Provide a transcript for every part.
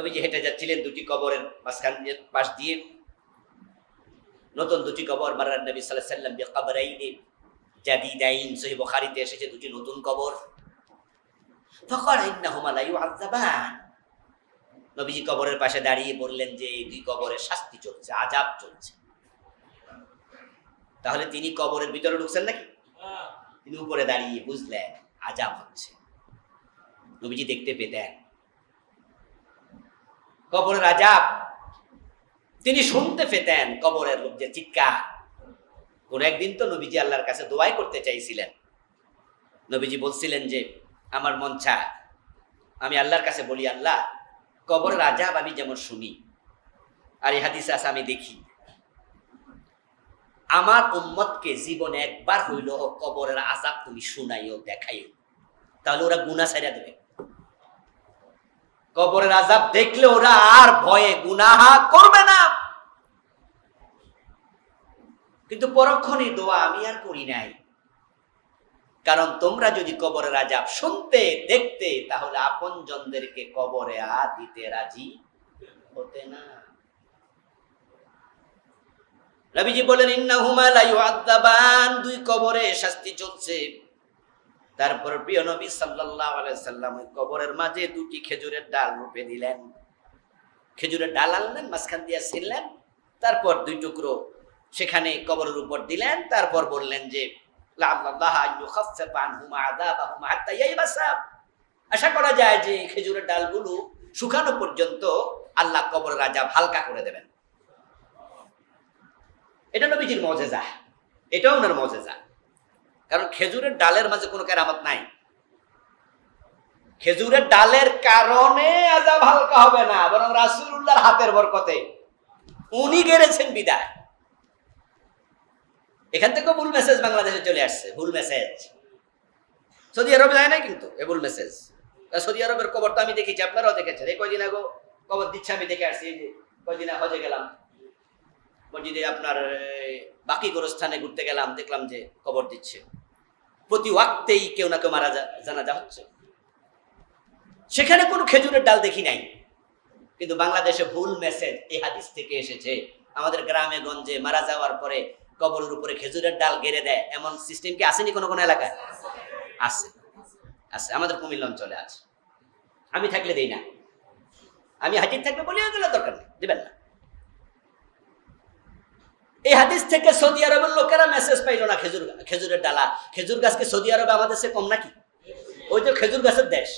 নবীজি হেঁটে যাচ্ছিলেন দুটি কবরের মাঝখান পাশ দিয়ে, নতুন দুটি কবর, মারার নবী সাল্লাল্লাহু আলাইহি ওয়াসাল্লাম বিকবরাইনি জাদিদাইন, সহিহ বুখারীতে এসেছে দুটি নতুন কবর। ফাকালা ইন্নাহুমা লা ইউআযাবান, নবীজি কবরের পাশে দাঁড়িয়ে বললেন যে এই দুই কবরের শাস্তি চলছে, আযাব চলছে। তাহলে তিনি কবরের ভিতরে ঢুকছেন নাকি? তিনি উপরে দাঁড়িয়ে বুঝলেন আযাব হচ্ছে। নবীজি দেখতে পেতেন কবরের আযাব, তিনি শুনতে পেতেন কবরের লোকদের চিৎকার। কোন একদিন তো নবীজি আল্লাহর কাছে দোয়াই করতে চাইছিলেন। নবীজি বলছিলেন যে আমার মন চায় আমি আল্লাহর কাছে বলি, আল্লাহ কবরের আযাব আমি যেমন শুনি, আর এই হাদিসে আছে আমি দেখি, আমার উম্মতকে জীবনে একবার হইল কবরের আযাব তুমি শুনাইও, দেখাইও, তাহলে ওরা গুনাহ ছাইড়া দেবে। কবরের আযাব দেখলে ওরা আর ভয়ে গুনাহ করবে না। কিন্তু পরক্ষণে দোয়া আমি আর করি নাই, কারণ তোমরা যদি কবরের আযাব শুনতে দেখতে তাহলে আপনজনদেরকে কবরে দিতে রাজি হতে না। নবীজি বলেন ইন্নাহুমা লা ইউআযাবান, দুই কবরে শাস্তি চলছে। তারপর প্রিয় নবী সাল্লাল্লাহু আলাইহি সাল্লাম কবরের মাঝে দুটি খেজুরের ডাল রূপে দিলেন। খেজুরের ডাল আনলেন, মাঝখান দিয়ে ছিললেন, তারপর দুই টুকরো সেখানে কবরের উপর দিলেন। তারপর বললেন যে আশা করা যায় যে খেজুরের ডালগুলো শুকানো পর্যন্ত আল্লাহ কবরের আযাব হালকা করে দেবেন। এটা নবীজির মুজিজা, এটাও ওনার মুজিজা। কারণ খেজুরের ডালের মাঝে কোনো কেরামত নাই। খেজুরের ডালের কারণে আযাব হালকা হবে না, বরং রাসূলুল্লাহর হাতের বরকতে উনি গেড়েছেন বিদায়। এখান থেকে ভুল মেসেজ বাংলাদেশে চলে আসছে, ভুল মেসেজ। সৌদি আরবে যায় না কিন্তু এ ভুল মেসেজ। সৌদি আরবের কবর তো আমি দেখেছি, আপনারাও দেখেছেন। এই কয়দিন আগে কবর দিচ্ছে, আমি দেখে আসছি। কয়দিন হজে গেলাম, মসজিদে আপনার বাকি গোরস্থানে ঘুরতে গেলাম, দেখলাম যে কবর দিচ্ছে। প্রতি ওয়াক্তেই কেউ না কেউ মারা জানাজা হচ্ছে। সেখানে কোনো খেজুরের ডাল দেখি নাই। কিন্তু বাংলাদেশে ভুল মেসেজ এই হাদিস থেকে এসেছে। আমাদের গ্রামে গঞ্জে মারা যাওয়ার পরে কবরের উপরে খেজুরের ডাল গেড়ে দেয়, এমন সিস্টেম কি আসেনি কোনো কোনো এলাকায়? আছে, আছে, আমাদের কুমিল্লা অঞ্চলে আছে। আমি থাকলে দেই না, আমি হাজির থাকলে বলি ওগুলো দরকার নেই, দেবেন না। এই হাদিস থেকে সৌদি আরবের লোকেরা মেসেজ পাইল না খেজুরের ডালা। খেজুর গাছকে সৌদি আরবে আমাদের সে কম নাকি? ওই তো খেজুর গাছের দেশ,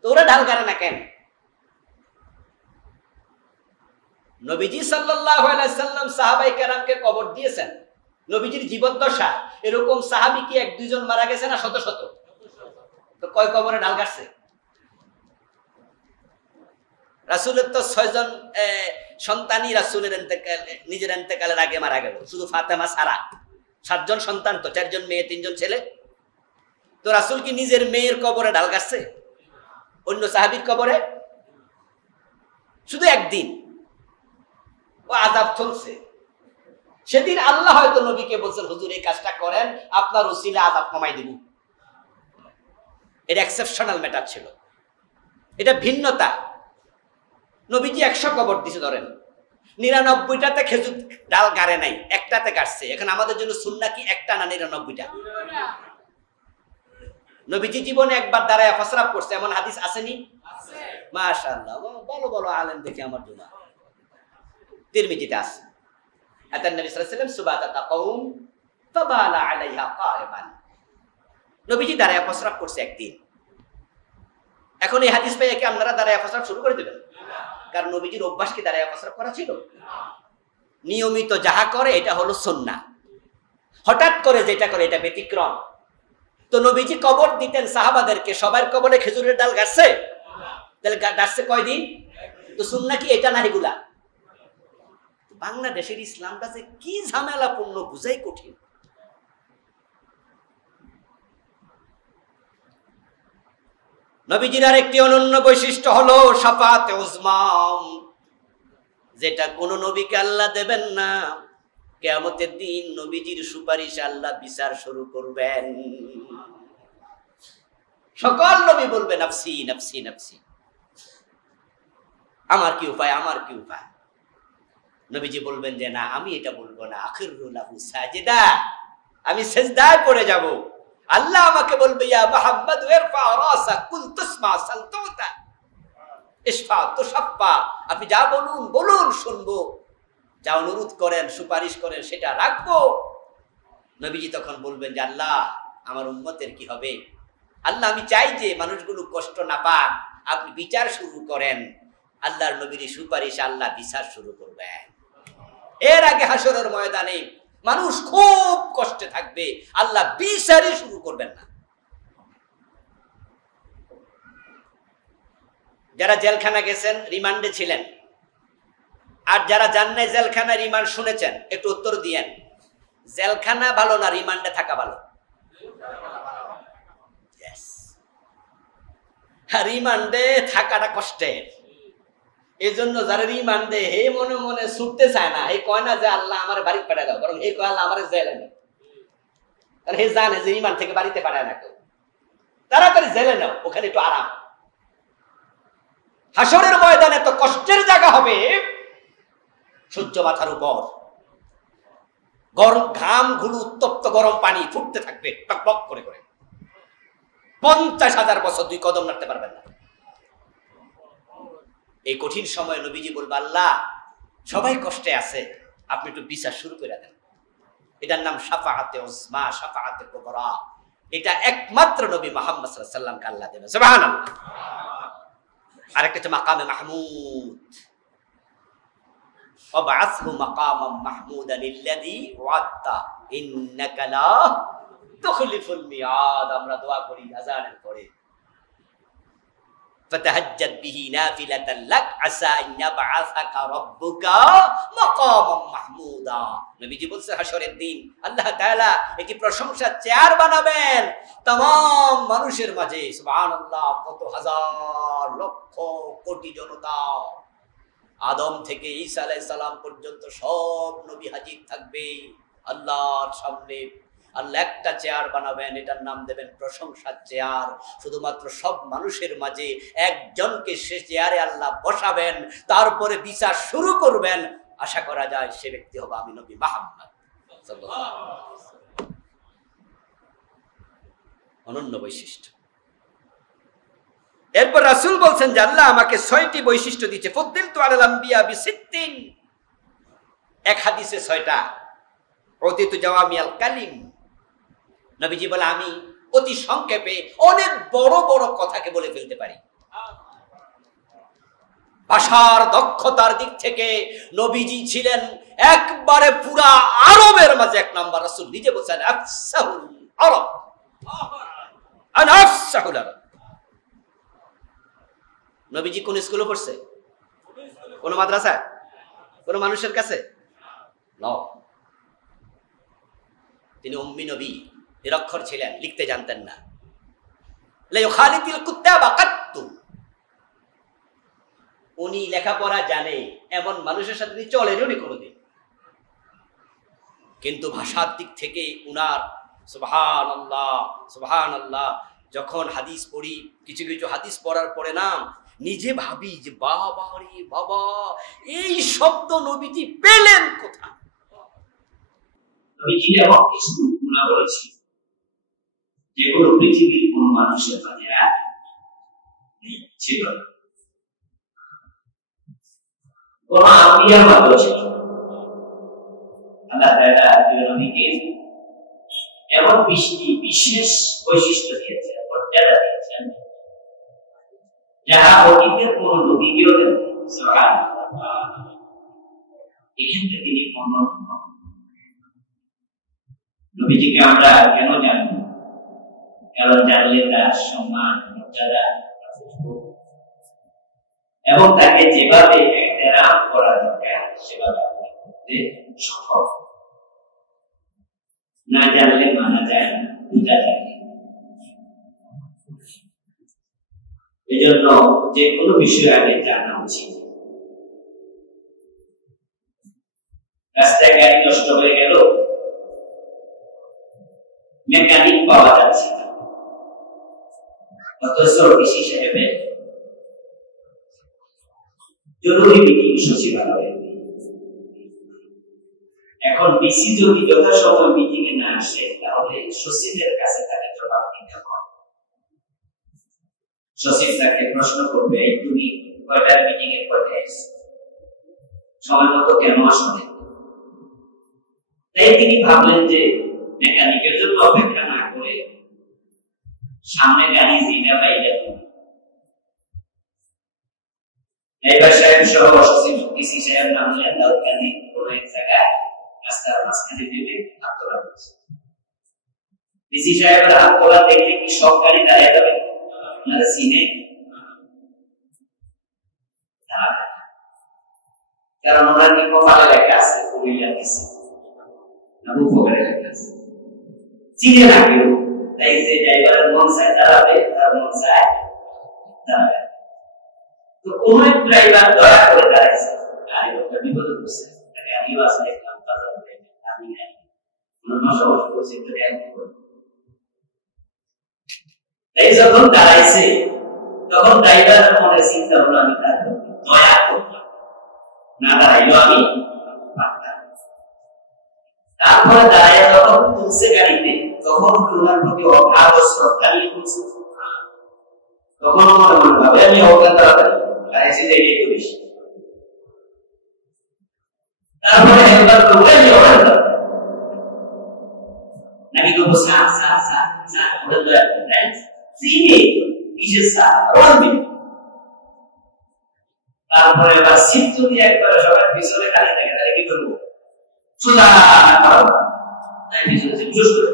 তো ওরা ঢাল গাড়ে না কেন? নবীজি সাল্লাল্লাহু আলাইহি সাল্লাম সাহাবায়ে কেরামকে কবর দিয়েছেন। নবীজির জীবদ্দশা এরকম সাহাবী কি এক দুইজন মারা গেছে না শত শত? তো কয় কবরে ডাল গাড়ছে? রাসূলের তো 6 জন সন্তানই রাসূলের নিজের ইন্তেকালের আগে মারা গেল, শুধু ফাতেমা ছাড়া। 7 জন সন্তান, তো 4 জন মেয়ে 3 জন ছেলে। তো রাসূল কি নিজের মেয়ের কবরে ডাল গাড়ছে? অন্য সাহাবীর কবরে? শুধু একদিন ও আযাব চলছে। সেদিন আল্লাহ হয়তো নবীকে বলছেন, হুজুর এই কাজটা করেন, আপনার উসিলা আযাব কমাই দেব। এটা এক্সেপশনাল ম্যাটার ছিল, এটা ভিন্নতা। নবীজি 100 কবর দিছে ধরেন, 99টাতে খেজুর ডাল গাড়ে নাই, একটাতে গাড়ছে। এখন আমাদের জন্য সুন্নাহ কি একটা না 99টা? নবীজি জীবনে একবার দাঁড়ায় ফসরাব করছে, এমন হাদিস আসেনি? আছে, মাশাআল্লাহ। বলো বলো আলেম দেখে আমার জন্য তিরমিজিতে আছে। আতান নবী সাল্লাল্লাহু আলাইহি ওয়াসাল্লাম সুবাতাতা কওম ফাবালা আলাইহা কায়মান। নবীজি দাঁড়ায় ফসরাব করছে একদিন। এখন এই হাদিস পাইয়া কি আপনারা দাঁড়ায় ফসরাব শুরু করে দেবেন? কারণ নবীজির অভ্যাস কি দাঁড়ায় ফসরাব করা ছিল? নিয়মিত যাহা করে এটা হলো সুন্নাহ, হঠাৎ করে যেটা করে এটা ব্যতিক্রম। তো নবীজি কবর দিতেন সাহাবাদেরকে, সবার কবরে খেজুরের ডাল গাছছে, তাহলে গাছছে কয়দিন? তো সুন্নাহ কি এটা না এগুলা? বাংলাদেশের ইসলামটা যে কি ঝামেলাপূর্ণ বুঝাই কঠিন। নবীজির আরেকটি অনন্য বৈশিষ্ট্য হলো শাফাআতে উজমা, যেটা কোন নবীকে আল্লাহ দেবেন না। কিয়ামতের দিন নবীজির সুপারিশে আল্লাহ বিচার শুরু করবেন। সকল নবী বলবে নাফসি নাফসি নাফসি। আমার কি উপায়, আমার কি উপায়? নবীজি বলবেন যে না, আমি এটা বলবো না, আখিরু লাহু সাজিদা, আমি সিজদায় পড়ে যাব। আল্লাহ আমাকে বলবে ইয়া মুহাম্মদ ইরফা রাসাক কুল তুসমা সাল তুতা ইশফা তুশফা, আপনি যা বলুন বলুন শুনবো, যা অনুরোধ করেন সুপারিশ করেন সেটা রাখবো। নবীজি তখন বলবেন যে আল্লাহ আমার উম্মতের কি হবে? আল্লাহ আমি চাই যে মানুষগুলো কষ্ট না পাক, আপনি বিচার শুরু করেন। আল্লাহর নবীর সুপারিশ আল্লাহ বিচার শুরু করবেন। এর আগে হাসরের ময়দানে মানুষ খুব কষ্টে থাকবে, আল্লাহ বিচারই শুরু করবেন না। যারা জেলখানা গেছেন, রিমান্ডে ছিলেন, আর যারা যান নাই জেলখানা, রিমান্ড শুনেছেন, একটু উত্তর দিয়েন। জেলখানা ভালো না রিমান্ডে থাকা ভালো? রিমান্ডে থাকাটা কষ্টের। এই জন্য যারা রিমান্ডে হে মনে মনে ছুটতে চায় না, এই কয় না যে আল্লাহ আমার বাড়ি পাঠায় দাও, বরং এই কয় আল্লাহ আমার জেলে নাও। কারণ হে জানে যে রিমান্ড থেকে বাড়িতে পাঠায় না কেউ, তাড়াতাড়ি জেলে নাও, ওখানে একটু আরাম। হাসরের ময়দানে তো কষ্টের জায়গা হবে, সূর্য মাথার উপর, গরম ঘাম গুলো, উত্তপ্ত গরম পানি ফুটতে থাকবে টকবক করে করে। 50,000 বছর 2 কদম নাড়তে পারবেন না। এই কঠিন সময় নবীজি বলবে আল্লাহ সবাই কষ্টে আছে, আপনি একটু বিচার শুরু করে দেন। এটার নাম শাফাআতে উজমা, শাফাআতে কুবরা। এটা একমাত্র নবী মুহাম্মদ সাল্লাল্লাহু আলাইহি ওয়াসাল্লামকে আল্লাহ দেবেন। সুবহানাল্লাহ। আরেকটা হচ্ছে মাকামে মাহমুদ, ওয়াবআসহু মাকামান মাহমুদান আল্লাযী ওয়া'আদতা ইন্নাকা লা তুখলিফুল মিয়াদ। আমরা দোয়া করি আযানের পরে, ফাতাহাজ্জাদ বিহি নাফিলাতান লাক আসা আন ইয়াবআসাকা রাব্বুকা মাকামান মাহমুদা। নবীজি বলছে হাসরের দিন আল্লাহ তাআলা একটি প্রশংসার চেয়ার বানাবেন तमाम মানুষের মাঝে। সুবহানাল্লাহ, কত হাজার লক্ষ কোটি জনতা, আদম থেকে ঈসা আলাইহিস সালাম পর্যন্ত সব নবী হাজির থাকবে আল্লাহর সামনে। আল্লাহ একটা চেয়ার বানাবেন, এটার নাম দেবেন প্রশংসার চেয়ার। শুধুমাত্র সব মানুষের মাঝে একজনকে সে চেয়ারে আল্লাহ বসাবেন, তারপরে বিচার শুরু করবেন। আশা করা যায় সে ব্যক্তি হবে আমি নবী মুহাম্মদ সাল্লাল্লাহু আলাইহি ওয়াসাল্লাম। অনন্য বৈশিষ্ট্য। এরপর রাসূল বলছেন যে আল্লাহ আমাকে 6টি বৈশিষ্ট্য দিয়েছে। ফুদ্দিলতু আলাল আম্বিয়া বিসিত্তিন, এক হাদিসে 6টা। অতীতু জাওয়ামিয়াল কালিম, নবীজি বলে আমি অতি সংক্ষেপে অনেক বড় বড় কথাকে বলে ফেলতে পারি। ভাষার দক্ষতার দিক থেকে নবীজি ছিলেন একবারে পুরা আরবের মাঝে এক নাম্বার। রাসূল নিজে বলেছেন আফসাহুল আরব, আনা আফসাহুল আরব। নবীজি কোন স্কুলে পড়ছে? কোন মাদ্রাসা? কোন মানুষের কাছে? না, তিনি উম্মি নবী, নিরক্ষর ছিলেন, লিখতে জানতেন না। উনি লেখাপড়া জানে এমন মানুষের সাথে তিনি চলেন উনি কোনোদিন, কিন্তু ভাষার দিক থেকে উনার সুবহানাল্লাহ সুবহানাল্লাহ। যখন হাদিস পড়ি, কিছু কিছু হাদিস পড়ার পরে না নিজে ভাবি যে বাবা রে বাবা, এই শব্দ নবীজি পেলেন কোথায়? নবীজি এমন কিছু গুনাহ করেছে যেগুলো পৃথিবীর কোন মানুষের কাছে ছিল না, কোন আম্বিয়ার মধ্যে ছিল না। আল্লাহ তাআলা নবীকে এমন বিশেষ বৈশিষ্ট্য দিয়েছেন, মর্যাদা দিয়েছেন, যাহা অতীতের কোন নবীকেও দেন। সুবহানাল্লাহ। এখান থেকে তিনি অন্যতম। নবীজিকে আমরা কেন জানি? কারণ জানলে তার সম্মান, মর্যাদা এবং তাকে যেভাবে ইহতিরাম করা দরকার সেভাবে আমরা করতে সক্ষম। না জানলে মানা যায় না, বোঝা যায় না। এজন্য যে কোনো বিষয় আগে জানা উচিত। রাস্তায় গাড়ি নষ্ট হয়ে গেল, মেকানিক পাওয়া যাচ্ছে না, অথচ ডিসি সাহেবের জরুরি মিটিং সচিবালয়ে। এখন ডিসি যদি যথাসময় মিটিং এ না আসে তাহলে সচিবের কাছে তাকে জবাব দিতে হবে। সচিব তাকে প্রশ্ন করবে, তুমি কয়টার মিটিং এ কয়টায় এসেছো, সময় মতো কেন আসলে? তাই তিনি ভাবলেন যে মেকানিকের জন্য অপেক্ষা না করে সামনে গাড়ি জিনা বাইরে ড্রাইভার সাহেব সহ সচিব ডিসি সাহেব নামলেন দাউদকান্দি কোনো এক জায়গায় রাস্তার মাঝখানে নেমে হাত তোলা হচ্ছে। ডিসি সাহেবের হাত তোলা দেখলে কি সব গাড়ি দাঁড়িয়ে যাবে? আপনারা চিনে, কারণ ওনার কি কপালে লেখা আছে কুমিল্লা ডিসি না উপকারে লেখা আছে, চিনে না কেউ। তাই যে ড্রাইভারের মন চায় দাঁড়াবে, তার মন চায় দাঁড়াবে। তো কোন এক ড্রাইভার দয়া করে দাঁড়াইছে, গাড়ি লোকটা বিপদে পড়ছে, তাকে আমিও আসলে দেখলাম বাজার করে আমি নাই সমস্যা করছে, একটু ধ্যান দিব। তাই যখন দাঁড়াইছে তখন ড্রাইভারের মনে চিন্তা হলো আমি তার দয়া করলাম, না দাঁড়াইলো আমি পারতাম। তারপরে দাঁড়ায় যখন তুলছে গাড়িতে তখন ওনার প্রতি অগাধ শ্রদ্ধা নিয়ে তুলছে। তখন মনে মনে ভাবে আমি অজ্ঞান তাড়াতাড়ি দাঁড়াইছি দেখে একটু বেশি। তারপরে একবার বলে আমি অজ্ঞান নাকি তো স্যার স্যার স্যার স্যার ওটা দয়া করবেন চিনি কিসের স্যার বলবি। তারপরে এবার সিট যদি একবার সবার পিছনে গাড়ি থাকে তাহলে কি করবো? সোজা তাই পিছনে জোশ করে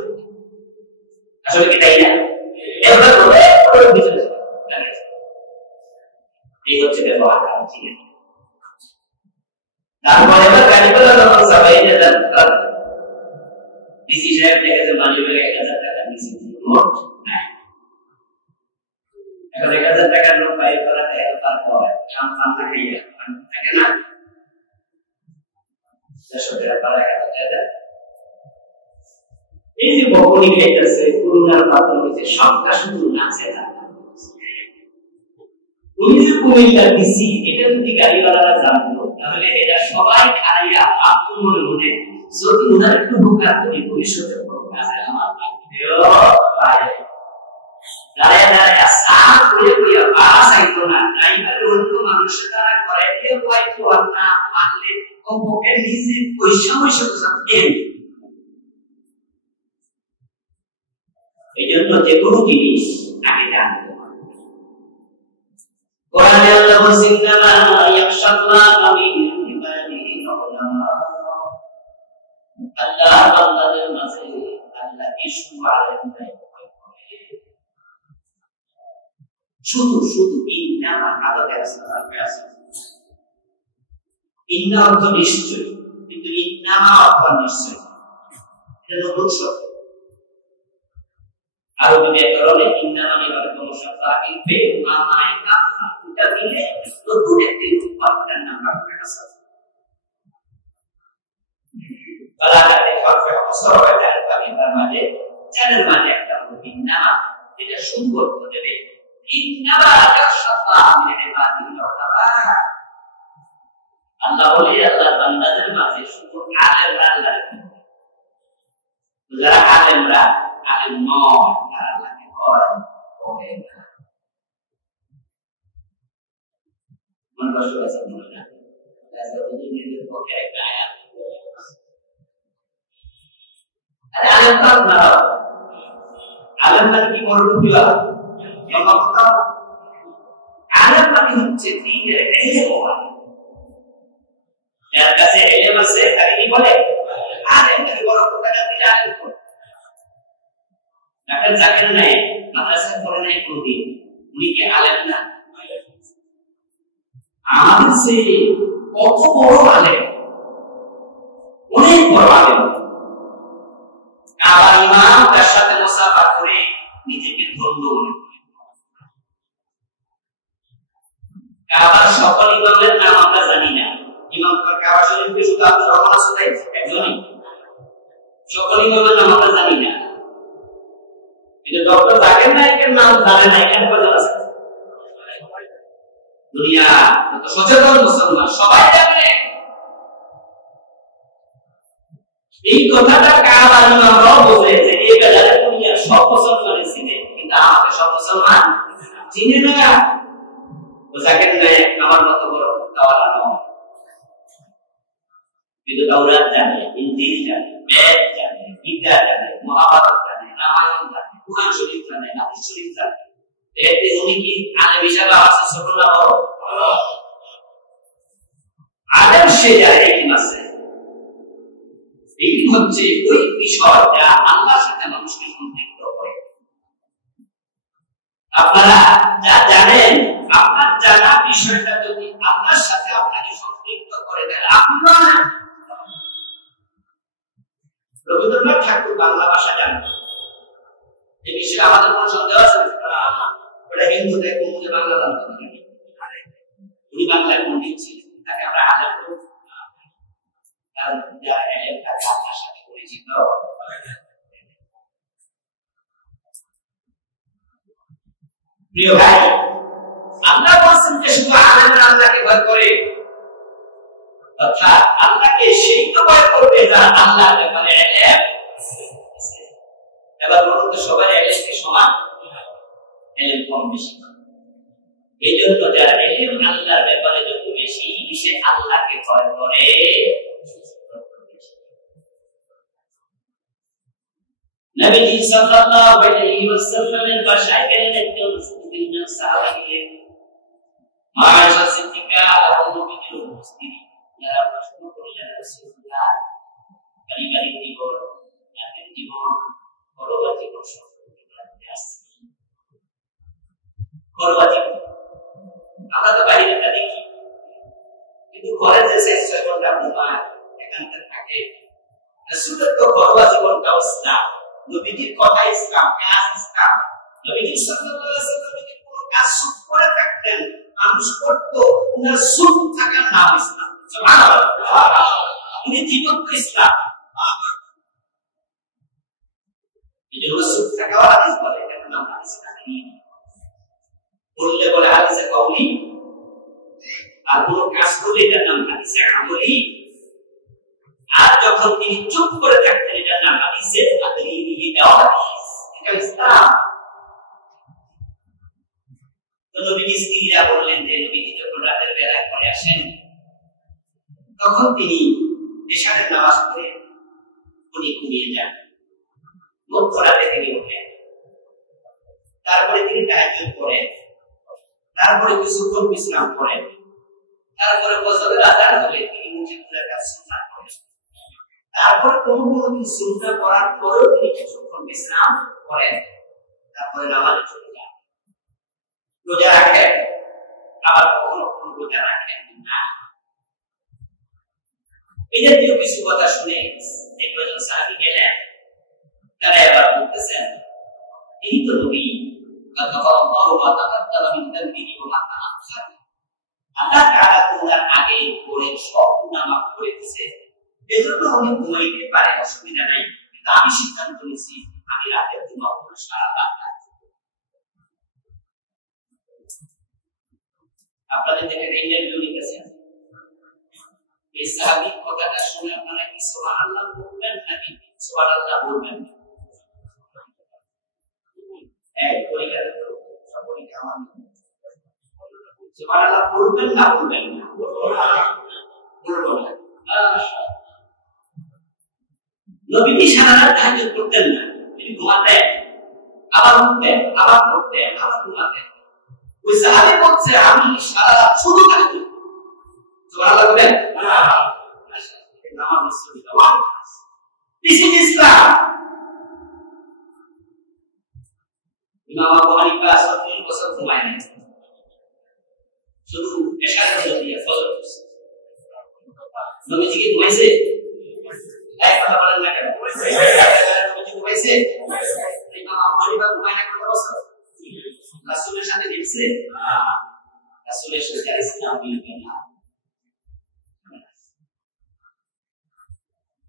আসলে কি তাই না? এবার বলে ওর পিছনে এই হচ্ছে ব্যবহার। তারপরে এবার গাড়ি পেলা যখন সবাই ডিসি সাহেব দেখেছে মানি ব্যাগে 1000 টাকা নিচে নোট নাই। এখন 1000 টাকার নোট বাইরে করাতে তারপর কাম কাম খাইয়া থাকে না 600 টাকা পারা গেল। এই যে বকনি খাইতেছে করুণার পাত্র হয়েছে সবটা শুধু নাচে না। উনি যে কুমিল্লা ডিসি এটা যদি গাড়িওয়ালারা জানতো তাহলে এটা সবাই খাইয়া আত্মমনে মনে যদি ওনার একটু ঢোকা করি ভবিষ্যতে কোনো কাজে আমার দাঁড়ায় দাঁড়ায় সাপ করে করে পাস আইতো না ড্রাইভার অন্য মানুষের দ্বারা করে কেউ হয়তো না পারলে কমপক্ষে নিজে পয়সা পয়সা দেন। এই জন্য যে কোনো জিনিস আগে জানতে হবে। কোরআনে আল্লাহ বলেছেন ইন্নামা ইয়াখশাল্লাহা মিন ইবাদিহি উলামা। আল্লাহর বান্দাদের মাঝে আল্লাহকে শুধু আলেমরাই ভয় করে। শুধু শুধু ইন্নামা আলাদা আছে। ইন্না অর্থ নিশ্চয়, কিন্তু ইন্নামা অর্থ নিশ্চয় এটা নতুন শব্দ। আরো যদি একটা হলে ইন্নামা মানে কোন শব্দ আগে মামায় কাফা এটা মিলে নতুন একটি রূপান্তরের নাম রাখা আছে। বালাগাতে হরফে অসর হয় তার মাঝে চারের মাঝে একটা হলো ইন্নামা, এটা সুন্দর করে দেবে ইন্নামা ইয়াখশাল্লাহ মিন ইবাদিহি উলামা। আল্লাহ বলে আল্লাহর বান্দাদের মাঝে শুধু আলেমরা আল্লাহর যারা আলেমরা আলেম নয় তারা আল্লাহকে ভয় করে না। মনে কষ্ট আছে মনে না নিজের পক্ষে একটা আয়াত আলেম তো না আলেম মানে কি বড় টুপিয়া আলেম মানে হচ্ছে দ্বীনের ইলম। যার কাছে ইলম আছে তাকে কি বলে আলেম। তাকে বড় টাকা দিলে আলেম করে। ডাক্তার জাকির নায়েক মাদ্রাসায় পড়ে নাই কোনদিন, উনি কি আলেম না? আমাদের সে কত বড় আলেম, অনেক বড় আলেম। কাবার ইমাম তার সাথে মুসাফা করে নিজেকে ধন্য মনে করে। কাবার সকল ইমামের নাম আমরা জানি না। ইমাম কাবা শরীফে শুধু আব্দুর রহমান আসদাই একজনই, সকল ইমামের নাম আমরা জানি না। কিন্তু ডক্টর জাকির নায়েকের নাম জানে না, এখানে কজন আছে? দুনিয়া তো সচেতন মুসলমান সবাই জানে এই কথাটা কাবার ইমামরাও বোঝে যে এই বেলায় দুনিয়ার সব মুসলমানের চিনে, কিন্তু আমাকে সব মুসলমান চিনে না। বোঝাকেন নাই আমার মতো বড় দাওয়ালা নয়, কিন্তু তাওরাত জানে, ইনজিল জানে, বেদ জানে, গীতা জানে, মহাভারত জানে, রামায়ণ জানে, কুরআন শরীফ জানে, হাদিস শরীফ জানে। এতে উনি কি আলেম হিসাবে আছে ছোট না বড়? আলেম সে যায় ইলম আছে। ইলম হচ্ছে ওই বিষয় যা আল্লাহর সাথে মানুষকে সম্পৃক্ত করে। আপনারা যা জানেন, আপনার জানা বিষয়টা যদি আল্লাহর সাথে আপনাকে সম্পৃক্ত করে দেয়, আপনার রবীন্দ্রনাথ ঠাকুর বাংলা ভাষা জানেন, এই বিষয়ে আমাদের কোন সন্দেহ আছে? ওটা হিন্দুদের কোনদের বাংলা জানতো না, উনি বাংলায় পণ্ডিত ছিলেন, তাকে আমরা আদর করি, কারণ যারা এলেন তার আল্লাহর সাথে পরিচিত। প্রিয় ভাই, আল্লাহ বলছেন যে শুধু আলেমরা আল্লাহকে ভয় করে, অর্থাৎ আল্লাহকে সেই তো ভয় করবে যারা আল্লাহর ব্যাপারে এলেম আছে। এবার বলুন তো সবাই এলেমকে সমান? এলেম কম বেশি। এই জন্য যারা এলেম আল্লাহর ব্যাপারে যত বেশি, সে আল্লাহকে ভয় করে। নবীজি সাল্লাল্লাহু আলাইহি ওয়াসাল্লামের বাসায় গেলেন একজন সাহাবা গেলেন, মায়েশা সিদ্দিকা এবং নবীজির উপস্থিতি। যারা প্রশ্ন করলেন, রাসূলুল্লাহ, পারিবারিক জীবন, জাতীয় জীবন, ঘরোয়া জীবন সম্পর্কে আসছে। ঘরোয়া জীবন আমরা তো বাইরেটা দেখি, কিন্তু ঘরে যে 6 ঘন্টা ঘুমায়, একান্তে থাকে, রাসূলের তো ঘরোয়া জীবনটাও ইসলাম। নবীজির কথা ইসলাম, কাজ ইসলাম। নবীজি সাল্লাল্লাহু আলাইহি ওয়াসাল্লাম যদি কোনো কাজ সুখ করে থাকতেন, মানুষ করতো, উনার সুখ থাকার নাম ইসলাম। সুবহানাল্লাহ, উনি জীবন তো ইসলাম। এই জন্য সুখ থাকাও হাদিস বলে, এটার নাম হাদিস কাউলি। বললে বলে হাদিসে কাউলি, আর কোন কাজ করলে এটার নাম হাদিসে আমলি। আর যখন তিনি চুপ করে থাকতেন, এটার নাম হাদিসে তাকরীরি। এটাও হাদিস, এটা ইসলাম। তো নবীজি স্ত্রীরা বললেন যে নবীজি যখন রাতের বেলায় করে আসেন, তখন তিনি এশারের নামাজ পড়ে উনি ঘুমিয়ে যান। মধ্যরাতে তিনি ওঠেন, তারপরে তিনি তাহাজ্জুদ পড়েন, তারপরে কিছুক্ষণ বিশ্রাম করেন, তারপরে ফজরের আযান হলে তিনি উঠে দুই রাকাত সুন্নাত করেন, তারপরে কোনো সুন্নাত করার পরেও তিনি কিছুক্ষণ বিশ্রাম করেন, তারপরে নামাজে চলে যান। রোজা রাখেন, আবার কখনো কোনো রোজা রাখেন না। এই জাতীয় কিছু কথা শুনে একজন সাহাবী গেলেন, তারা এবার বলতেছেন, এই তো নবী, আল্লাহ তাআলা তোমার আগে পড়ে সব গুনাহ মাফ করে দিয়েছে, এজন্য উনি ঘুমাইতে পারে, অসুবিধা নাই। কিন্তু আমি সিদ্ধান্ত নিয়েছি আমি রাতে ঘুমাবো না, সারা রাত। আপনাদের থেকে ইন্টারভিউ নিতেছেন, এই সাহাবীর কথাটা শুনে আপনারা কি সুবহানাল্লাহ বলবেন নাকি সুবহানাল্লাহ বলবেন? এই পরীক্ষা তো সকলে কেমন সুবহানাল্লাহ বলবেন না বলবেন না? বলবো না। নবীজি সারা রাত তাহাজ্জুদ করতেন না, তিনি ঘুমাতেন, আবার উঠতেন, আবার পড়তেন, আবার ঘুমাতেন। ওই সাহাবী বলছে আমি সারা রাত শুধু তাহাজ্জুদ। সুবহানাল্লাহ বলেন না? নামাজ মুসলিম, দিস ইজ ইসলাম। ইমাম আবু হানিফা 40 বছর ঘুমায় না, শুধু এশার দিয়ে ফজর পড়ছে। নবীজি কি ঘুমাইছে? এক কথা বলেন না কেন? নবীজি ঘুমাইছে? ইমাম আবু হানিফা ঘুমায় না কত বছর? রাসূলের সাথে দেখছে? রাসূলের সাথে ইসলাম বিলবে না।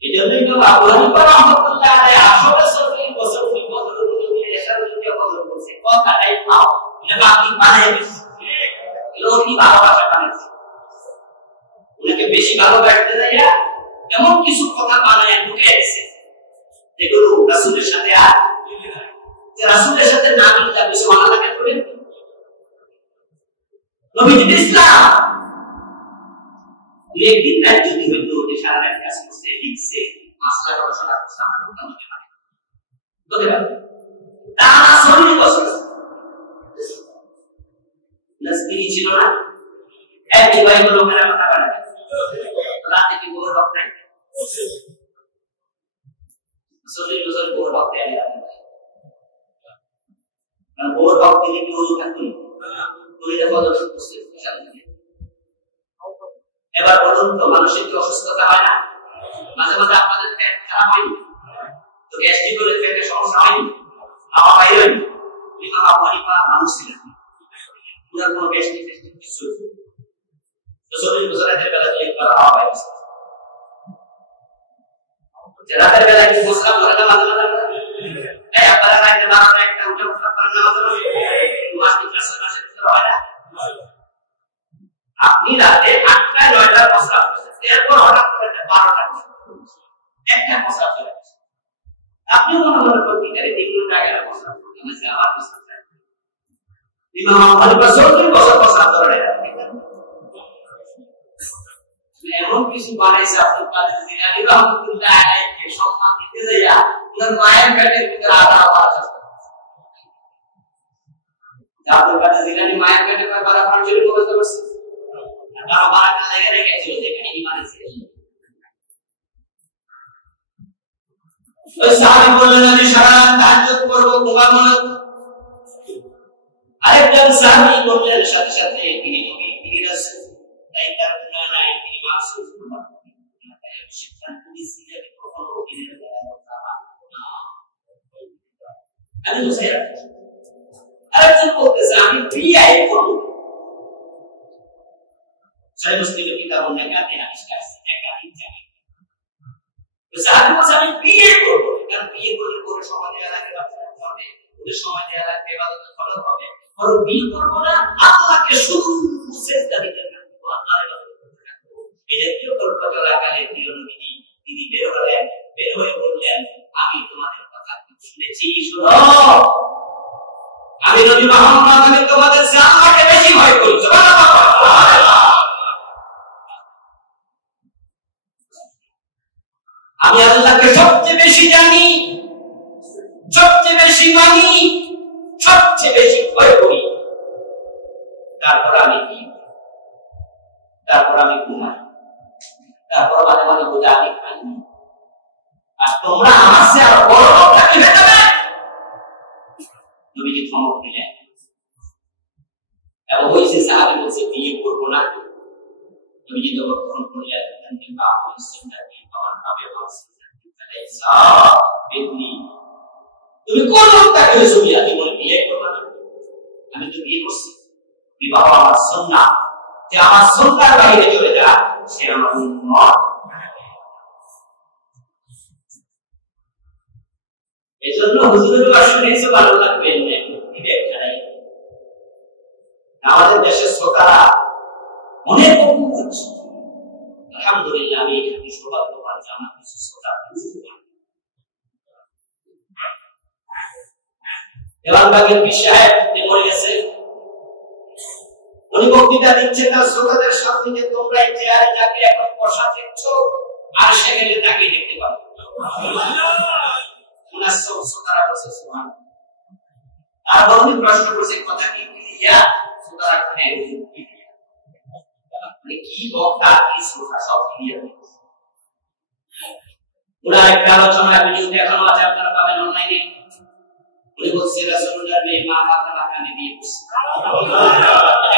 এই জন্য ইমাম আবু হানিফা রাহমাতুল্লাহ আলাইহি 40 বছর ফজর দিয়ে এশার দিয়ে ফজর পড়ছে। কথাটাই পাও, এটা বাকি বানায় দিচ্ছে। এরকম ভালোবাসা বানাইছে উনাকে বেশি ভালোবাসতে যাইয়া এমন কিছু কথা বানায় ঢুকে গেছে যেগুলো রাসূলের সাথে আর যে রাসূলের সাথে না মিলে তার বেশি ভালো লাগে করে নবীজি ইসলাম একদিন রাত যদি হইতো যে সারা রাত কাজ করছে লিখছে মাসলা গবেষণা করছে হতে পারে তারা শরীর বসে স্ত্রী ছিল না এক বিবাহিত লোকেরা কথা বলে রাতে কি বড় রক নাই শরীর বসে বড় রক দেয় না বড় রক দিলে কি ওই থাকতো তুই দেখো তো বুঝতে এবার বলুন তো মানুষের কি অসুস্থতা হয় না মাঝে মাঝে আপনাদের পেট খারাপ হয় তো গ্যাস্ট্রিক হলে পেটের সমস্যা হয় আমার বাইরে হয় কিন্তু আমার মানুষ ছিলেন পুরা কোনো গ্যাস্ট্রিক কিছু তো শরীর বছরের বেলা দিয়ে একবার হাওয়া পাইছে যে রাতের বেলা কি মশলা ধরে না মাঝে মাঝে এই আপনারা রাতে বারোটা একটা উঠে উঠে করেন না মাঝে মাঝে ক্লাসে ক্লাসে হয় না আপনি রাতে 8টা 9টা মশলা এরপর হঠাৎ করে 12টা একটা মশলা চলে আপনি মনে মনে প্রতিকারে 3 ঘন্টা আগে মশলা করতে আবার মশলা ইমাম আবু বকর বছর মশলা করে এমন কিছু বানাইছে আব্দুল কাদের জিলানী রাহমাতুল্লাহ আলাইহি সম্মান দিতে যাইয়া ওনার মায়ের পেটের ভিতরে আধা আওয়াজ আসে আব্দুল কাদের জিলানী মায়ের পেটে বারবার ফাঁসির ব্যবস্থা করছে তারা বারাকা লেগে রেখেছিল যে কাহিনী বানাইছে ওই সাহাবী বললেন আমি সারা রাত তাহাজ্জুদ করব ঘুমাবো না আরেকজন সাহাবী বললেন সাথে সাথে তিনি নবী তিনি রাসূল তাই তার গুনাহ নাই তিনি মাসুম শিক্ষা পুলিশি যাবে কখনো দিনের বেলা আমি তো সেই আরেকজন বলতেছে আমি বিয়ে করব saya mesti kita mendengar dengan diskusi dengan ini. Saat itu saya biar kan biar boleh sama dia lagi apa? Boleh sama dia lagi bagaimana kalau apa? Kalau biar korban Allah ke suruh sesda dikan. Allah itu dia kalau pada kali dia ini beroleh boleh. Kami তোমাদের কথা শুনেছি শুনো আমি নবী মুহাম্মদ আমি তোমাদের জানকে বেশি ভয় করি সুবহানাল্লাহ আমি আল্লাহকে সবচেয়ে বেশি জানি সবচেয়ে বেশি মানি সবচেয়ে বেশি ভয় করি তারপর আমি কি তারপর আমি ঘুমাই তারপর মাঝে মাঝে বোঝা আমি খাই আর তোমরা আমার সে আরো বড় কথা কি হয়ে যাবে নবীজি ধমক দিলেন এবং ওই যে সাহাবী বলছে বিয়ে করবো না নবীজি তখন বললেন যে বাবা সুন্নাতি আমার ভাবে বলছে তুমি কোন লোকটাকে হয়েছো বিয়া জীবনে বিয়ে করবে না আমি তো বিয়ে করছি বিবাহ আমার সুন্নাত যে আমার সুন্নার বাইরে চলে যা সে আমার উম্মত এজন্য হুজুরের কথা শুনেছে ভালো লাগবে আমাদের দেশের শ্রোতারা অনেক উপভোগ করছে আলহামদুলিল্লাহ আমি এখানে সৌভাগ্যবান যে আমার কিছু শ্রোতা দেওয়ানবাগের পীর সাহেব মরে গেছে উনি বক্তৃতা দিচ্ছেন তার শ্রোতাদের সামনে যে তোমরা এই চেয়ারে যাকে এখন বসা দেখছো আর সেখানে তাকে দেখতে পাবো উনার সব শ্রোতারা বসে সুবহান আর বন্ধু প্রশ্ন করছে কথা কি ক্লিয়া শ্রোতারা ওখানে কি বক্তা কি শ্রোতা সব ক্লিয়ার উনার একটা আলোচনা ভিডিওতে এখনো আছে আপনারা পাবেন অনলাইনে উনি বলছে রাসূলুল্লাহ নে মা ফাতেমা কানে বিয়ে করছে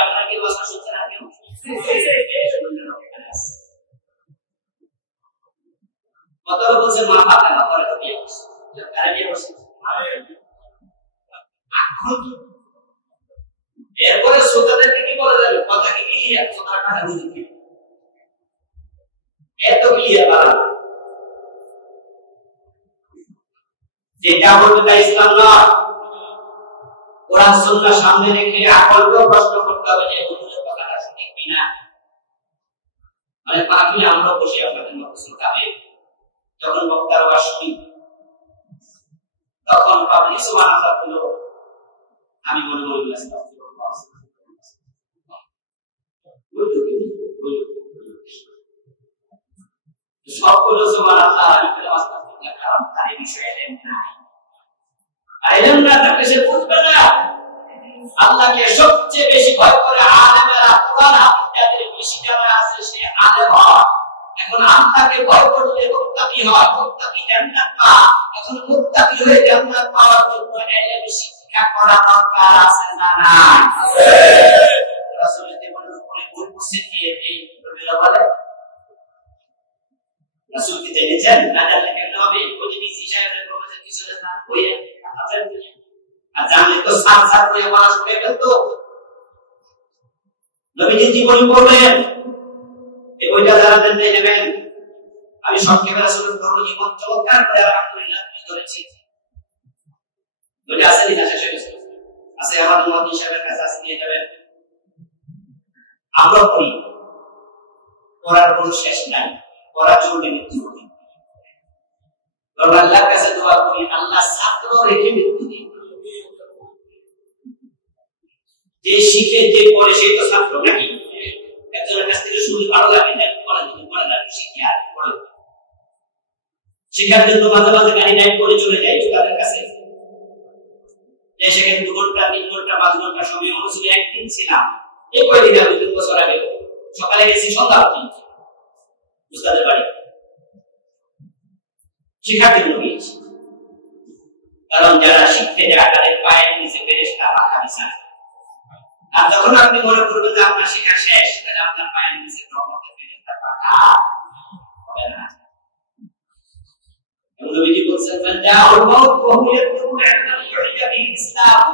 আপনারা কি ভাষা শুনছেন না কেউ কথা বলছে মা ফাতেমা পরে তো বিয়ে করছে কারে বিয়ে করছে এরপরে শ্রোতাদেরকে কি বলা যাবে কথা কি ক্লিয়ার শ্রোতার কথা বুঝতে কি এত ক্লিয়ার বলা যেটা বলতে ইসলাম নয় কোরআন সুন্নাহ সামনে রেখে আকলকে প্রশ্ন করতে হবে যে হুজুরের কথা কিনা মানে মাহফিলে আমরা বসে আপনাদের মতো শ্রোতাবে যখন বক্তার ওয়াজ শুনি তখন পাবলিক সুবহানাল্লাহ বলল আমি মনে মনে সকল সুবহানাল্লাহ কারণ তার বিষয়ে ইলম না থাকলে সে বুঝবে না। আল্লাহকে সবচেয়ে বেশি ভয় করে আলেমেরা, কোরআন হাফেজদের বেশি জানা আছে সে আলেম হয়। এখন আল্লাহকে ভয় করলে মুত্তাকি হয়, মুত্তাকি জান্নাত পায়। এখন মুত্তাকি হয়ে জান্নাত পাওয়ার জন্য ইলম শিক্ষা করা দরকার আছে না নাই? আছে। রাসূল জীবনের উপরে ভুল করছে কি এই রবিলা বলে রাসূল কি জেনেছেন না জানলে কেন হবে? ওই যে ডিসি সাহেবের প্রফেসর কিছু না হয়ে আপনাদের আর জানলে তো সাত সাত করে মানুষ পেয়ে ফেলতো। নবীজি জীবনী পড়বেন, এই বইটা যারা জানতে নেবেন আমি সংক্ষেপে রাসূলের ধর্ম জীবন চমৎকার করে আলহামদুলিল্লাহ তুলে ধরেছি। বইটা আছে না শেষ হয়ে গেছে? আছে আমার মুহাদ্দিস সাহেবের কাছে আছে, নিয়ে যাবেন। আমরা পড়ি, পড়ার কোনো শেষ নাই, পড়া চলবে মৃত্যু হবে। আল্লাহর কাছে দোয়া করি আল্লাহ ছাত্র রেখে মৃত্যু দিন। যে শিখে যে পড়ে সেই তো ছাত্র নাকি? একজনের কাছ থেকে শুনে ভালো লাগে না, পড়ে না, শিখে আর পড়ে। শিক্ষার জন্য মাঝে মাঝে গাড়ি নাইট করে চলে যায় তাদের কাছে, সেখানে 2 ঘন্টা 3 ঘন্টা 5 ঘন্টা সময় অনুষ্ঠিত একদিন ছিলাম। এই কয়েকদিন আগে 2 বছর আগে সকালে গেছি সন্ধ্যা পর্যন্ত উস্তাদের বাড়ি শিক্ষার জন্য গিয়েছি। কারণ যারা শিখতে যায় তাদের পায়ের নিচে ফেরেশতা পাখা বিছায়। আর যখন আপনি মনে করবেন যে আপনার শিক্ষা শেষ, তাহলে আপনার পায়ের নিচে রহমতের ফেরেশতা পাখা হবে না। নবীজি বলেছেন ফাজাউল মাউত ওয়া হুয়া ইয়াকুনু আ'লাম ইউহিয়াবি ইসলাম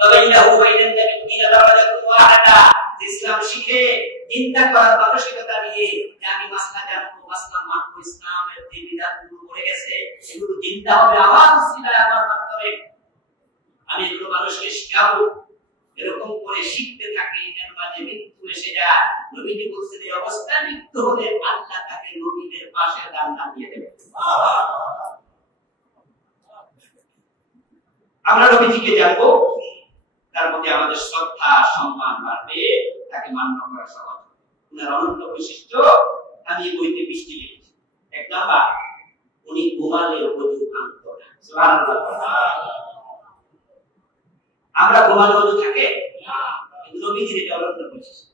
ফাবাইনাহু ওয়া বাইনান নাবিয়্যিনা দারাজাতুন ওয়াহিদা। ইসলাম শিখে চিন্তা করার মানসিকতা নিয়ে যে আমি মাসলা জানবো, মাসলা মানবো, ইসলামের যে বিধানগুলো পড়ে গেছে এগুলো চিন্তা হবে আমার সিলায় আমার মাধ্যমে আমি এগুলো মানুষকে শেখাবো। এরকম করে শিখতে থাকে, এর মাঝে মৃত্যু এসে যায়। নবীজি বলছেন এই অবস্থায় মৃত্যু হলে আল্লাহ তাকে নবীদের পাশে জান্নাত দিয়ে দেবে। আমরা নবীজিকে জানবো, তার মধ্যে আমাদের শ্রদ্ধা সম্মান বাড়বে, তাকে মান্য করা সহজ। উনার অনন্য বৈশিষ্ট্য আমি এই বইতে 20টি লিখেছি। 1 নাম্বার, উনি ঘুমালে ওযু ভাঙতো না। সুবহানাল্লাহ। আমরা ঘুমালে ওযু থাকে না, কিন্তু নবীজির এটা অনন্য বৈশিষ্ট্য,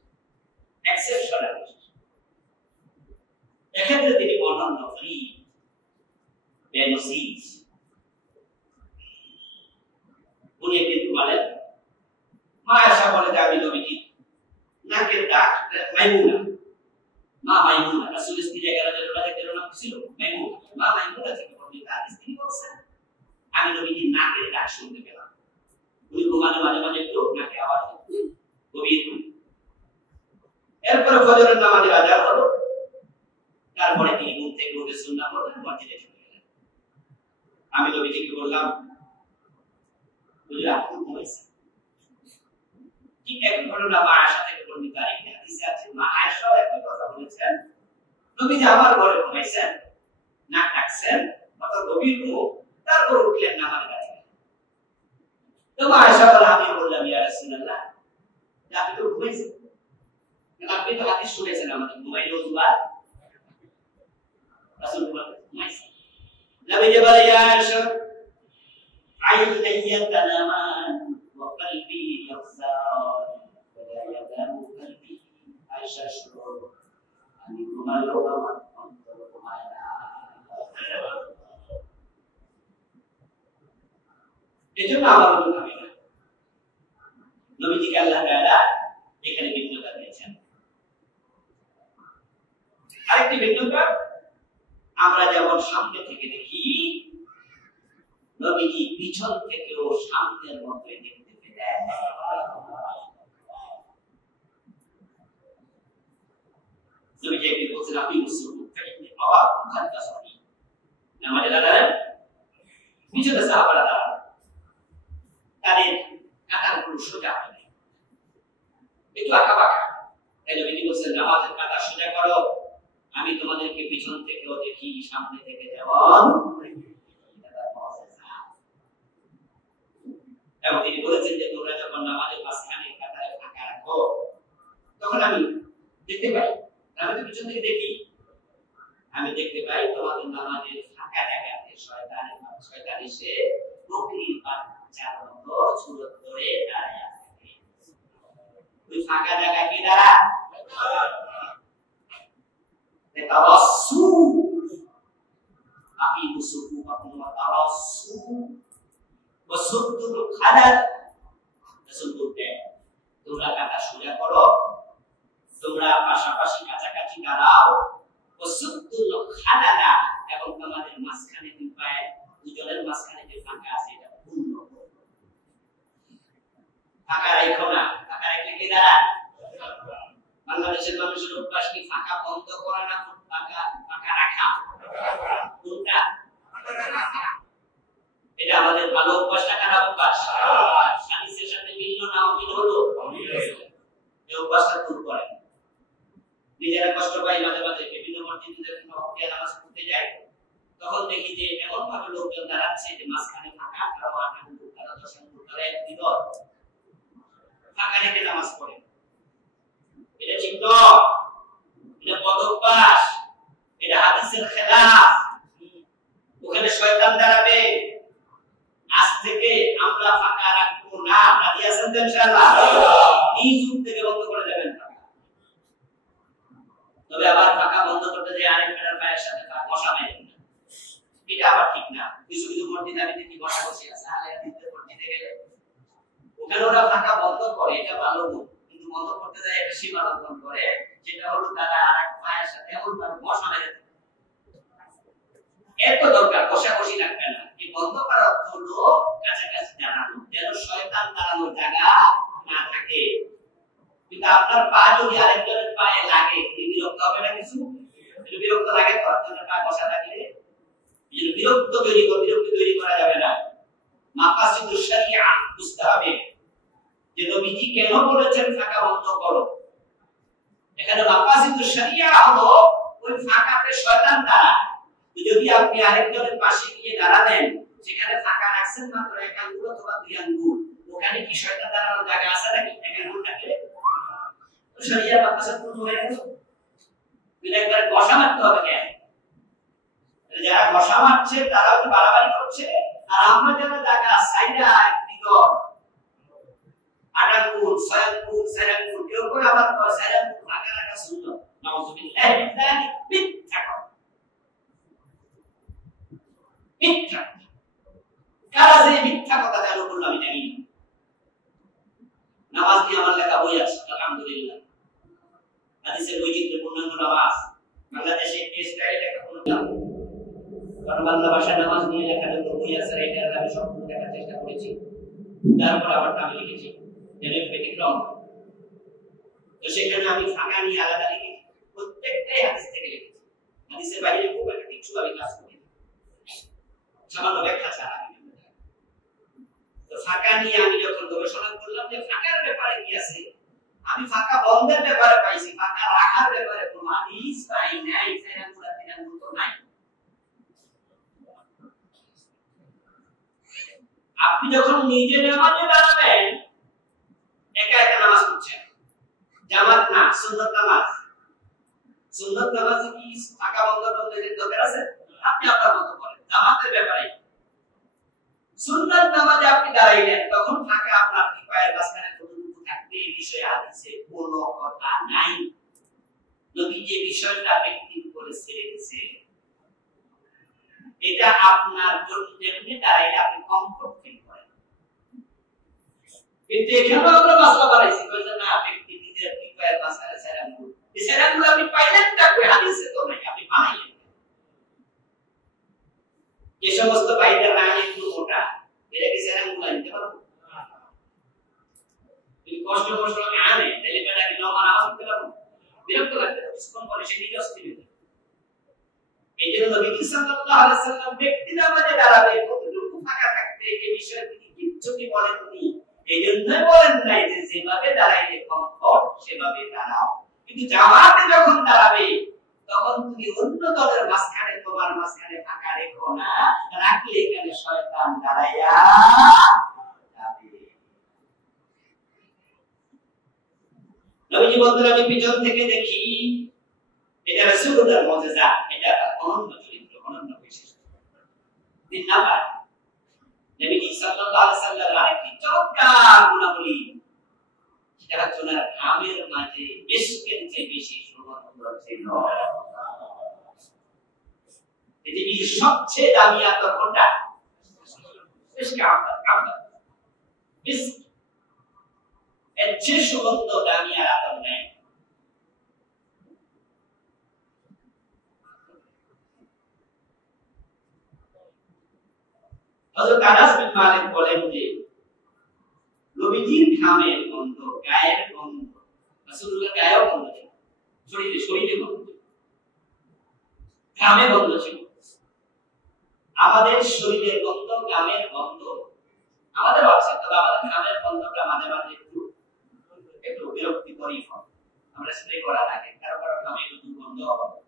এক্সেপশনাল বৈশিষ্ট্য। এক্ষেত্রে তিনি অনন্য, ফ্রি, বেনসিজ। উনি একদিন ঘুমালেন, মা আয়েশা বলে যে আমি নবীজি নাকের দাগ, মাইমুনা, মা মাইমুনা রাসূলের স্ত্রী 11 জন রাজাদের নাম ছিল মাইমুনা, মা মাইমুনা থেকে বর্ণিত হাদিস তিনি বলেছেন আমি নবীজির নাকের দাগ শুনতে পেলাম। উনি ঘুমালে মাঝে মাঝে একটু নাকে আওয়াজ হতো, গভীর। এরপরে ফজরের নামাজে আযান হলো, তারপরে তিনি ঘুম থেকে উঠে সুন্নাহ পড়লেন, মসজিদে চলে গেলেন। আমি নবীজিকে বললাম বুঝলা আপনি ঘুমাইছেন? ঠিক একই ঘটনা মা আয়েশা থেকে বর্ণিত আরেকটি হাদিসে আছে। মা আয়েশা একই কথা বলেছেন, নবীজি আমার ঘরে ঘুমাইছেন, নাক ডাকছেন, কত গভীর ঘুম, তারপর উঠলেন নামাজ কাছে। তো মা আয়েশা বলে আমি বললাম ইয়া রাসূলুল্লাহ আপনি তো ঘুমাইছেন, আপনি তো হাদিস শুনেছেন আমাদের ঘুমাইলেও দুবার। রাসূল ঘুমাইছেন। নবীজি বলে ইয়া আয়েশা আইনাইয়া তানামান ওয়া কলবি ইয়াহজান ওয়া লা ইয়াদামু কলবি। আয়েশা শুনো আমি ঘুমালেও আমার অন্তর ঘুমায় না। এজন্য আমার ওযু ভাঙে না। নবীজিকে আল্লাহ তাআলা এখানে ভিন্নতা দিয়েছেন। আরেকটি ভিন্নতা, আমরা যেমন সামনে থেকে দেখি, নবীজি পিছন থেকেও সামনের মতোই দেখতে পেলেন। নবীজি একদিন বলছেন আপনি মুসলিম ফেলে আবার মুখান কাসানি নামাজে দাঁড়ালেন, পিছনে সাহাবারা দাঁড়ালেন, তাদের কাতারগুলো সোজা হয় নাই, একটু আঁকা বাঁকা। এই নবী বলেছেন নামাজের কাঁধা সোজা করো, আমি তোমাদেরকে পিছন থেকেও দেখি, সামনে থেকে যেমন। এবং তিনি বলেছেন যে তোমরা যখন নামাজের মাঝখানে কাতারে ফাঁকা রাখো, তখন আমি দেখতে পাই, আমি তো পিছন থেকে দেখি, আমি দেখতে পাই তোমাদের নামাজের ফাঁকা জায়গাতে শয়তান এসে বকরির বাচ্চার মতো সুরত করে দাঁড়ায় থাকে। ওই ফাঁকা জায়গা কি দ্বারা তারাসু আকিমু সুফুফাকুম ওয়া তারাসু ওয়া সুদ্দুল খালাল, রাসূল বলেন তোমরা কাঁধা সোজা করো, তোমরা পাশাপাশি কাছাকাছি দাঁড়াও, ওয়া সুদ্দুল খালালা, এবং তোমাদের মাঝখানে দুই পায়ে দুজনের মাঝখানে যে ফাঁকা আছে এটা পূর্ণ করো। ফাঁকা রাখো না, ফাঁকা রাখলে কি দাঁড়ায়? বাংলাদেশের মানুষের অভ্যাস কি ফাঁকা বন্ধ করা না ফাঁকা ফাঁকা রাখা? কোনটা? এটা আমাদের ভালো অভ্যাস না খারাপ অভ্যাস? হাদিসের সাথে মিলল না অমিল হলো? এই অভ্যাসটা দূর করেন। নিজেরা কষ্ট পাই মাঝে মাঝে, বিভিন্ন মসজিদে যখন নামাজ পড়তে যায় তখন দেখি যে এমন ভাবে লোকজন দাঁড়াচ্ছে যে মাঝখানে ফাঁকা, কারো 8 আঙ্গুল কারো 10 আঙ্গুল কারো 1 বিগত ফাঁকা রেখে নামাজ পড়ে। এটা ঠিক নয়, এটা বদঅভ্যাস, এটা হাদিসের খেলাফ। ওখানে শয়তান দাঁড়াবে। আজ থেকে আমরা ফাঁকা রাখবো না, রাজি আছেন তো ইনশাআল্লাহ? নিজ যুগ থেকে বন্ধ করে দেবেন ফাঁকা। তবে আবার ফাঁকা বন্ধ করতে যে আরেক মেটার পায়ের সাথে বসা নেবেন না, এটা আবার ঠিক না। কিছু কিছু মসজিদে আমি দেখি বসা বসে আছে, আলে হাদিসের মসজিদে গেলে ওখানে ওরা ফাঁকা বন্ধ করে, এটা ভালো গুণ। বন্ধ করতে যায় একটা সীমা লঙ্ঘন করে, যেটা হলো তারা আরেক পায়ের সাথে এমন ভাবে বসা নেয়। এত দরকার বসাবসি রাখবে না। এই বন্ধ করার অর্থ হলো কাছাকাছি দাঁড়ানো, যেন শয়তান দাঁড়ানোর জায়গা না থাকে। কিন্তু আপনার পা যদি আরেকজনের পায়ে লাগে, বিরক্ত হবে না? কিছু বিরক্ত লাগে তো, আপনার পা বসা থাকলে বিরক্ত তৈরি করা যাবে না। মাকাসিদুশ শরিয়া বুঝতে হবে যে নবীজি কেন বলেছেন ফাঁকা বন্ধ করো। এখানে মাকাসিদুশ শরিয়া হলো ওই ফাঁকাতে শয়তান দাঁড়ায়। যদি আপনি আরেকজনের পাশে গিয়ে দাঁড়ালেন, সেখানে ফাঁকা রাখছেন মাত্র 1 আঙ্গুল অথবা 2 আঙ্গুল, ওখানে কি শয়তান দাঁড়ানোর জায়গা আছে নাকি? 1 আঙ্গুল থাকলে তো শরিয়া মাকাসিদ পূর্ণ হয়ে গেল। কিন্তু একবার ঘষা মারতে হবে কেন? যারা ঘষা মারছে তারাও তো বাড়াবাড়ি করছে, আর আমরা যারা জায়গা সাইডা বিগত 8 আঙ্গুল 6 আঙ্গুল 4 আঙ্গুল কেউ করে আবার 4 আঙ্গুল ফাঁকা রাখা সুন্নাত। নাউযুবিল্লাহ যালিক মিথ্যা কথা। মিথ্যা কারা যে মিথ্যা কথা চালু করলো আমি জানি না। নামাজ নিয়ে আমার লেখা বই আছে আলহামদুলিল্লাহ, হাদিসের বৈচিত্র্য পূর্ণাঙ্গ নামাজ। বাংলাদেশে এই স্টাইল একটা কোনো নাম, কারণ বাংলা ভাষায় নামাজ নিয়ে লেখা যত বই আছে এটা আমি সম্পূর্ণ দেখার চেষ্টা করেছি, তারপর আবার আমি লিখেছি যেন ব্যতিক্রম। তো সেখানে আমি ফাঁকা নিয়ে আলাদা লিখেছি, প্রত্যেকটাই হাদিস থেকে লিখেছি। হাদিসের বাইরে খুব একটা কিছু আমি ক্লাস করি সামান্য ব্যাখ্যা ছাড়া। তো ফাঁকা নিয়ে আমি যখন গবেষণা করলাম যে ফাঁকার ব্যাপারে কি আছে, আমি ফাঁকা বন্ধের ব্যাপারে পাইছি, ফাঁকা রাখার ব্যাপারে কোনো হাদিস পাই নাই। তো নাই। আপনি যখন নিজে নামাজে দাঁড়াবেন, একা একা নামাজ পড়ছেন, জামাত না, সুন্নাত নামাজ। সুন্নাত নামাজে কি ফাঁকা বন্ধ বন্ধের দরকার আছে? আপনি আপনার মতো করেন। জামাতের ব্যাপারে সুন্নাত নামাজে আপনি দাঁড়াইলেন, তখন ফাঁকা আপনার পায়ের মাঝখানে কতটুকু থাকবে এই বিষয়ে হাদিসে কোনো কথা নাই। নবী যে বিষয়টা ব্যক্তির উপরে ছেড়ে দিয়েছে, এটা আপনার জন্য যেমনি দাঁড়াইলে আপনি কমফোর্ট ফিল করেন। কিন্তু এখানে আমরা মাসলা বানাইছি না, ব্যক্তি নিজের পায়ের মাঝখানে সেরামগুলো, এই সেরামগুলো আপনি পাইলেন না, হাদিসে তো নাই, আপনি বানাইলেন। যে সমস্ত ভাইদের নাম একটু মোটা, এটা কি সেরামগুলো নিতে পারবো? যদি কষ্ট আনে তাহলে বেটা কি লম্বা নামাজ পড়তে পারবো? বিরক্ত লাগবে, কিছুক্ষণ পরে সে নিজে অস্থির হয়ে যাবে। এই জন্য নবী সাল্লাল্লাহু আলাইহি ওয়াসাল্লাম ব্যক্তি নামাজে দাঁড়াবে কতটুকু ফাঁকা থাকবে এই বিষয়ে তিনি কিচ্ছু বলেননি। এই জন্যই বলেন নাই যে যেভাবে দাঁড়াইলে কমফর্ট সেভাবে দাঁড়াও। কিন্তু জামাতে যখন দাঁড়াবে তখন তুমি অন্য দলের মাঝখানে তোমার মাঝখানে ফাঁকা রেখো না, রাখলে এখানে শয়তান দাঁড়াইয়া যাবে। নবীজি বলতেন আমি পিছন থেকে দেখি, এটা রাসূলুল্লাহর মুজিজা, এটা অনন্য চরিত্র, অনন্য বৈশিষ্ট্য। 3 নাম্বার, নবীজি সাল্লাল্লাহু আলাইহি ওয়াসাল্লামের আরেকটি চমৎকার গুণাবলী, সেটা হচ্ছে ওনার ঘামের মাঝে মিশকের চেয়ে বেশি সুগন্ধ ছিল। পৃথিবীর সবচেয়ে দামি আতর কোনটা? মিশক আতর। মিশক এর চেয়ে সুগন্ধ দামি আর আতর নেই। হযরত আনাস বিন মালিক বলেন যে নবীজির ঘামের গন্ধ, গায়ের গন্ধ, রাসূলুল্লাহর গায়েও গন্ধ ছিল, শরীরে গন্ধ, ঘামে গন্ধ ছিল। আমাদের শরীরের গন্ধ, ঘামের গন্ধ আমাদের আছে, তবে আমাদের ঘামের গন্ধটা মাঝে মাঝে একটু বিরক্তিকরই হয়। আমরা স্প্রে করা লাগে, কারো কারো ঘামে একটু দুর্গন্ধ হবে।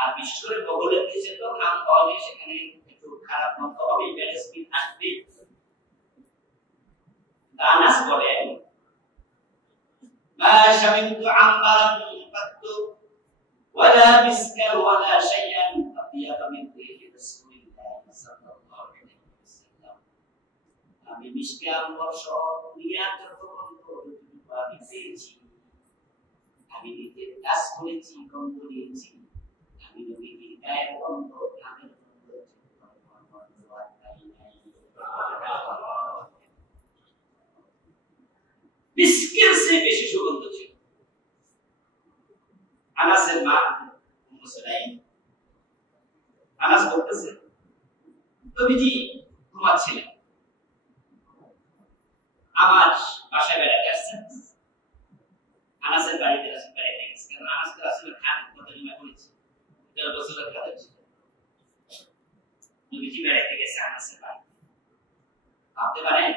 আর বিশেষ করে বগলের নিচে তো ঘাম হলে সেখানে একটু খারাপ গন্ধ হবে, ব্যালেন্সিং থাকবে। আনাস বলেন মা শামিমতু আম্বারান কাত্তু ওয়ালা মিসকা ওয়ালা শাইআন আতিয়াবা মিন রিহি রাসূলিল্লাহ সাল্লাল্লাহু আলাইহি ওয়াসাল্লাম। আমি মিসকে আম্বার সহ দুনিয়ার যত গন্ধ আমি পেয়েছি, আমি নিজে কাজ করেছি, গন্ধ নিয়েছি, আমি নবীর গায়ের গন্ধ, ঘামের গন্ধ, মিসকের চেয়ে বেশি সুগন্ধ ছিল। আনাসের মা উম্মে সুলাইম, আনাস বলতেছে নবীজি ঘুমাচ্ছিলেন, আমার বাসায় বেড়াতে আসছেন। আনাসের বাড়িতে রাসূল বেড়াতে গেছেন, কারণ আনাস তো রাসূলের খাদেম, তরজমা করেছে, যারা রাসূলের খাদেম ছিল। নবীজি বেড়াতে গেছে আনাসের বাড়িতে। ভাবতে পারেন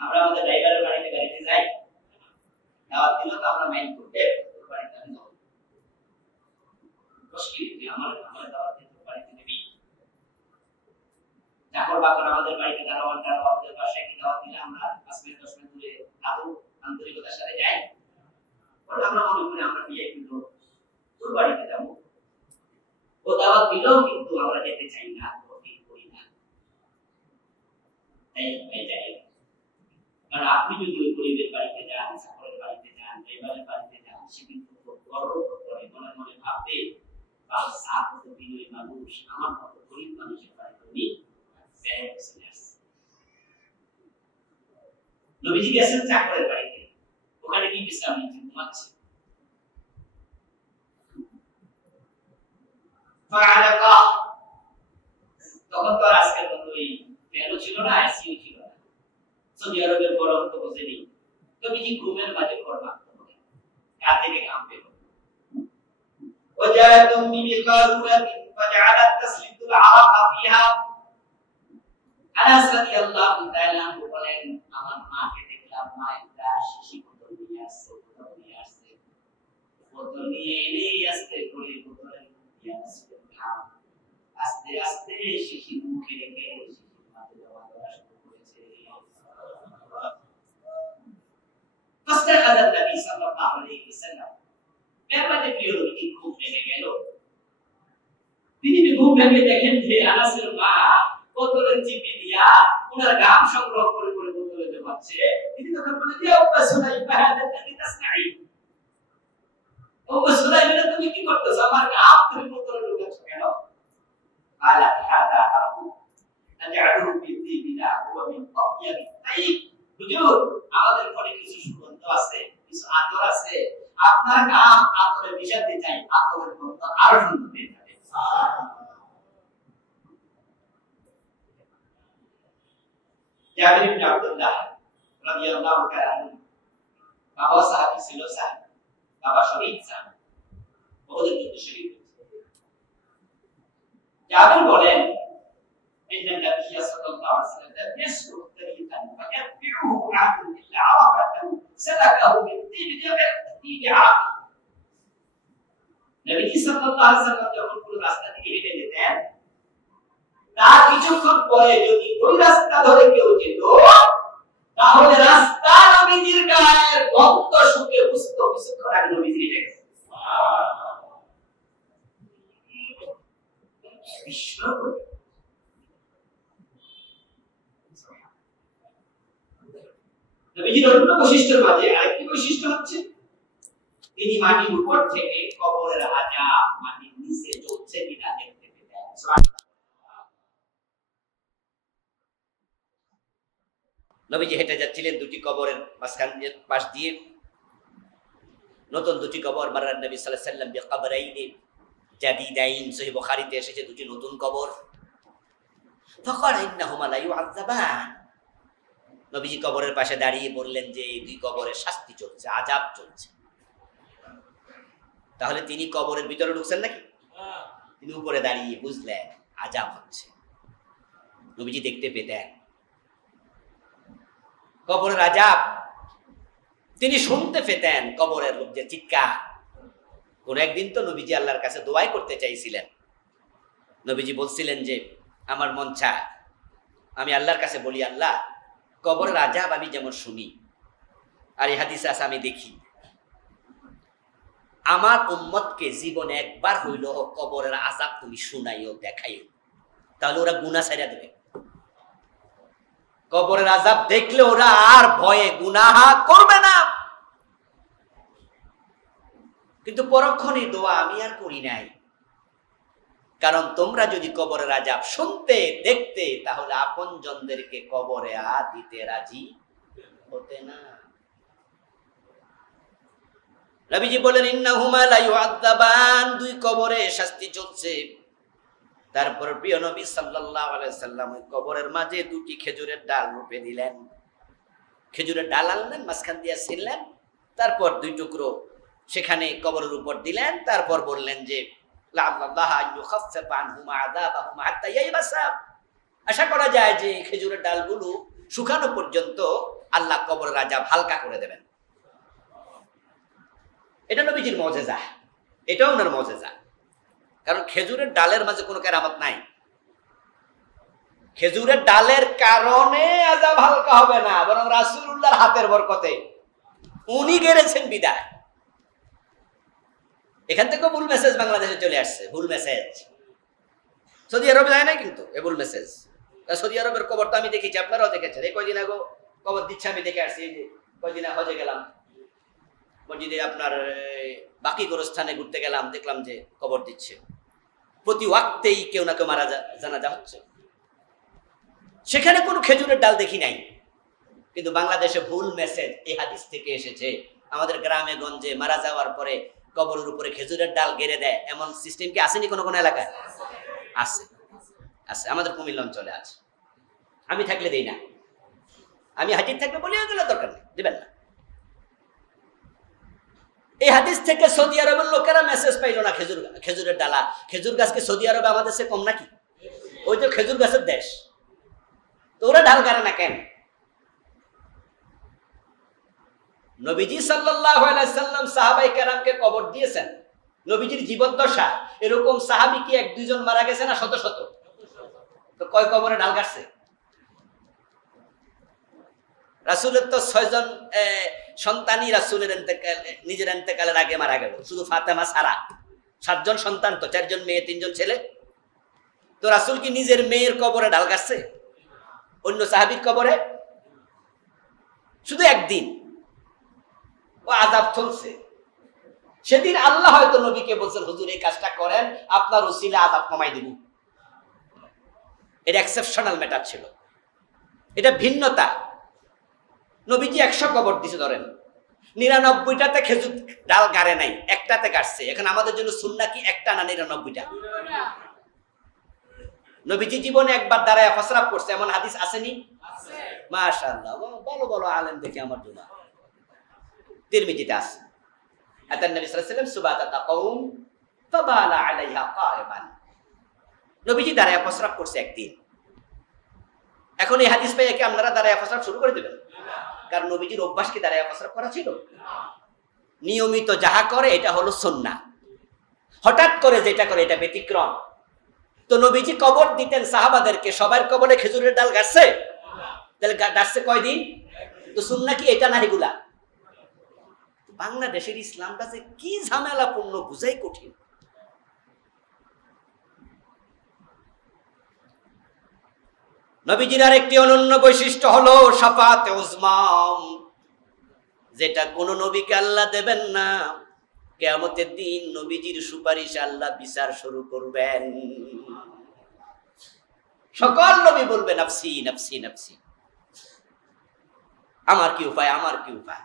আমরা আমাদের ড্রাইভারের বাড়িতে যাই, দাওয়াত দিল তো আমরা মাইন্ড করতে বাড়িতে আমি যাব, মুশকিল যে আমার দাওয়াত দিতে বাড়িতে নেবি। চাকর বাকর আমাদের বাড়িতে দারোয়ান আমাদের বাসায় কি দাওয়াত দিলে আমরা 5 মিনিট 10 মিনিট দূরে আদৌ আন্তরিকতার সাথে যাই, বলে আমরা মনে করি আমরা ভিআইপি লোক, তোর বাড়িতে যাব। ও দাওয়াত দিলেও কিন্তু আমরা যেতে চাই না, করি না। তাই যাই। কারণ আপনি যদি ওই গরিবের বাড়িতে যান, চাকরের বাড়িতে যান, ড্রাইভারের বাড়িতে যান, সে কিন্তু গর্ব করে মনে মনে ভাববে সাত বিনয়ী মানুষ, আমার মতো গরিব মানুষের বাড়িতে উনি চলে আসছে। নবীজি গেছেন চাকরের বাড়িতে, ওখানে কি বিশ্রাম নিচ্ছেন, ঘুমাচ্ছে। তখন তো আর আজকের মতো এই ফ্যানও ছিল না, আইসিইউ ছিল না, সৌদি আরবের গরম তো বোঝেনি। নবীজি ঘুমের মাঝে করবা গা থেকে ঘাম বের হতো। وجاءتهم بمقارورة فجعلت تسلط العرق فيها। আনাস রাদিয়াল্লাহু তাআলা বলেন আমার মাকে দেখলাম, মা একটা শিশি বোতল নিয়ে আসছে, বোতল নিয়ে এনে আস্তে করে বোতলের মধ্যে আসছে ঘাম, আস্তে আস্তে শিশি মুখে রেখে শিশির মাঝে দেওয়া শুরু করেছে। فاستيقظ النبي صلى الله عليه وسلم। মেহমানে প্রিয় নবীজি ঘুম ভেঙে গেল। তিনি ঘুম ভেঙে দেখেন যে আনাসের মা বোতলের চিপি দিয়া ওনার ঘাম সংগ্রহ করে করে বোতলে জমাচ্ছে। তিনি তখন বলে যে উম্মে সুলাইম হাদাতি তাসনাই, উম্মে সুলাইম তুমি কি করতেছো, আমার ঘাম তুমি বোতলে ঢুকাচ্ছ কেন? আলা হাদা আবু আজআলু বিদিবিনা হুয়া মিন আতিয়াবি তাইব। হুজুর আমাদের ঘরে কিছু সুগন্ধ আছে, কিছু আতর আছে, আপনার ঘাম আতরে মিশাতে চাই, আতরের গন্ধ আরো সুন্দর হয়ে যাবে। জাবির ইবনে আব্দুল্লাহ রাদিয়াল্লাহু তাআলা আনহু, বাবা সাহাবী ছিল, সাহাবী, বাবা শহীদ সাহাবী, ওদের যুদ্ধে শহীদ হয়েছে। জাবির বলেন إن النبي صلى الله عليه وسلم لم يسلك طريقا فيتبعه عبد إلا عرف أنه سلكه من طيب عاقل নবীজি সাল্লাল্লাহু আলাইহি ওয়াসাল্লাম যখন কোন রাস্তা থেকে হেঁটে যেতেন তার কিছুক্ষণ পরে যদি ওই রাস্তা ধরে কেউ যেত তাহলে রাস্তা নবীজির গায়ের গন্ধ শুকে বুঝতো কিছুক্ষণ আগে নবীজি হেঁটে গেছে। নবীজির অন্য বৈশিষ্ট্যের মাঝে আরেকটি বৈশিষ্ট্য হচ্ছে তিনি মাটির উপর থেকে কবরের আযাব মাটির নিচে চলছে কিনা দেখতে পেতেন। নবীজি হেঁটে যাচ্ছিলেন দুটি কবরের মাঝখান দিয়ে পাশ দিয়ে, নতুন দুটি কবর, মারার নবী সাল্লাল্লাহু আলাইহি ওয়াসাল্লাম বিকবরাইনি জাদিদাইন, সহিহ বুখারীতে এসেছে দুটি নতুন কবর। ফাকাল ইন্নাহুমা লা ইউআযাবান, নবীজি কবরের পাশে দাঁড়িয়ে বললেন যে এই দুই কবরের শাস্তি চলছে, আযাব চলছে। তাহলে তিনি কবরের ভিতরে ঢুকছেন নাকি? তিনি উপরে দাঁড়িয়ে বুঝলেন আযাব হচ্ছে। নবীজি দেখতে পেতেন কবরের আযাব, তিনি শুনতে পেতেন কবরের লোকদের চিৎকার। কোন একদিন তো নবীজি আল্লাহর কাছে দোয়াই করতে চাইছিলেন। নবীজি বলছিলেন যে আমার মন চায় আমি আল্লাহর কাছে বলি, আল্লাহ কবরের আযাব আমি যেমন শুনি, আর এই হাদিসে আছে আমি দেখি, আমার উম্মতকে জীবনে একবার হইল কবরের আযাব তুমি শুনাইও দেখাইও, তাহলে ওরা গুনাহ ছাইড়া দেবে। কবরের আযাব দেখলে ওরা আর ভয়ে গুনাহ করবে না। কিন্তু পরক্ষণে দোয়া আমি আর করি নাই, কারণ তোমরা যদি কবরের আযাব শুনতে দেখতে তাহলে আপনজনদেরকে কবরে দিতে রাজি হতে না। নবীজি বলেন ইন্নাহুমা লা ইউআযাবান, দুই কবরে শাস্তি চলছে। তারপর প্রিয় নবী সাল্লাল্লাহু আলাইহি সাল্লাম ওই কবরের মাঝে দুটি খেজুরের ডাল রূপে দিলেন। খেজুরের ডাল আনলেন, মাঝখান দিয়ে ছিললেন, তারপর দুই টুকরো সেখানে কবরের উপর দিলেন। তারপর বললেন যে লাআল্লাহু ইউখাফফিফু আনহুমা আযাবাহুমা হাত্তা ইয়াইবাসা, আশা করা যায় যে খেজুরের ডালগুলো শুকানো পর্যন্ত আল্লাহ কবরের আযাব হালকা করে দেবেন। এটা নবীজির মুজিজা, এটাও ওনার মুজিজা। কারণ খেজুরের ডালের মাঝে কোনো কেরামত নাই। খেজুরের ডালের কারণে আযাব হালকা হবে না, বরং রাসূলুল্লাহর হাতের বরকতে উনি গেড়েছেন বিদায়। এখান থেকে ভুল মেসেজ বাংলাদেশে চলে আসছে, ভুল মেসেজ। সৌদি আরবে যায় না কিন্তু এ ভুল মেসেজ। সৌদি আরবের কবর তো আমি দেখেছি, আপনারাও দেখেছেন। এই কয়দিন আগে কবর দিচ্ছে আমি দেখে আসছি। এই যে কয়দিন হজে গেলাম, মসজিদে আপনার বাকি গোরস্থানে ঘুরতে গেলাম, দেখলাম যে কবর দিচ্ছে। প্রতি ওয়াক্তেই কেউ না কেউ মারা জানাজা হচ্ছে। সেখানে কোনো খেজুরের ডাল দেখি নাই। কিন্তু বাংলাদেশে ভুল মেসেজ এই হাদিস থেকে এসেছে। আমাদের গ্রামে গঞ্জে মারা যাওয়ার পরে কবরের উপরে খেজুরের ডাল গেড়ে দেয়, এমন সিস্টেম কি আসেনি কোনো কোনো এলাকায়? আছে, আছে, আমাদের কুমিল্লা অঞ্চলে আছে। আমি থাকলে দেই না, আমি হাজির থাকলে বলি ওগুলো দরকার নেই, দেবেন না। এই হাদিস থেকে সৌদি আরবের লোকেরা মেসেজ পাইল না খেজুরের ডালা। খেজুর গাছ কি সৌদি আরবে আমাদের সে কম নাকি? ওই তো খেজুর গাছের দেশ, তো ওরা ঢাল গাড়ে না কেন? নবীজি সাল্লাল্লাহু আলাইহি সাল্লাম সাহাবায়ে কেরামকে কবর দিয়েছেন। নবীজির জীবদ্দশা এরকম সাহাবী কি এক দুইজন মারা গেছে না শত শত? তো কয় কবরে ঢাল গাড়ছে? রাসূলের তো 6 জন সন্তানই রাসূলের নিজের ইন্তেকালের আগে মারা গেল, শুধু ফাতেমা ছাড়া। 7 জন সন্তান, তো 4 জন মেয়ে 3 জন ছেলে। তো রাসূল কি নিজের মেয়ের কবরে ঢাল গাড়ছে? অন্য সাহাবীর কবরে? শুধু একদিন ও আযাব চলছে। সেদিন আল্লাহ হয়তো নবীকে বলছেন, হুজুর এই কাজটা করেন, আপনার ওসিলা আযাব কমাই দেব। এটা এক্সেপশনাল ম্যাটার ছিল, এটা ভিন্নতা। নবীজি 100 কবর দিছে ধরেন, 99টাতে খেজুর ডাল গাড়ে নাই, একটাতে গাড়ছে। এখন আমাদের জন্য সুন্নাহ কি একটা না 99টা? নবীজি জীবনে একবার দাঁড়ায় ফসরাব করছে, এমন হাদিস আসেনি? আছে, মাশাআল্লাহ। বলো বলো আলেম দেখি আমার জন্য। তিরমিজিতে আছে, আতান নবী সাল্লাল্লাহু আলাইহি ওয়াসাল্লাম সুবাতাতা কওম ফাবালা আলাইহা কায়বান। নবীজি দাঁড়ায় ফসরাব করছে একদিন। এখন এই হাদিস পেয়ে কি আপনারা দাঁড়ায় প্রস্রাব শুরু করে দেবেন? কারণ নবীজির অভ্যাস কি দাঁড়ায় প্রস্রাব করা ছিল? নিয়মিত যাহা করে এটা হলো সুন্নাহ, হঠাৎ করে যেটা করে এটা ব্যতিক্রম। তো নবীজি কবর দিতেন সাহাবাদেরকে, সবার কবরে খেজুরের ডাল গাছছে, তাহলে গাছছে কয়দিন? তো সুন্নাহ কি এটা না এগুলা? বাংলাদেশের ইসলামটা যে কি ঝামেলাপূর্ণ বুঝাই কঠিন। নবীজির আরেকটি অনন্য বৈশিষ্ট্য হলো শাফাআতে উযমা, যেটা কোন নবীকে আল্লাহ দেবেন না। কিয়ামতের দিন নবীজির সুপারিশ আল্লাহ বিচার শুরু করবেন। সকল নবী বলবে নাফসি নাফসি নাফসি, আমার কি উপায়, আমার কি উপায়।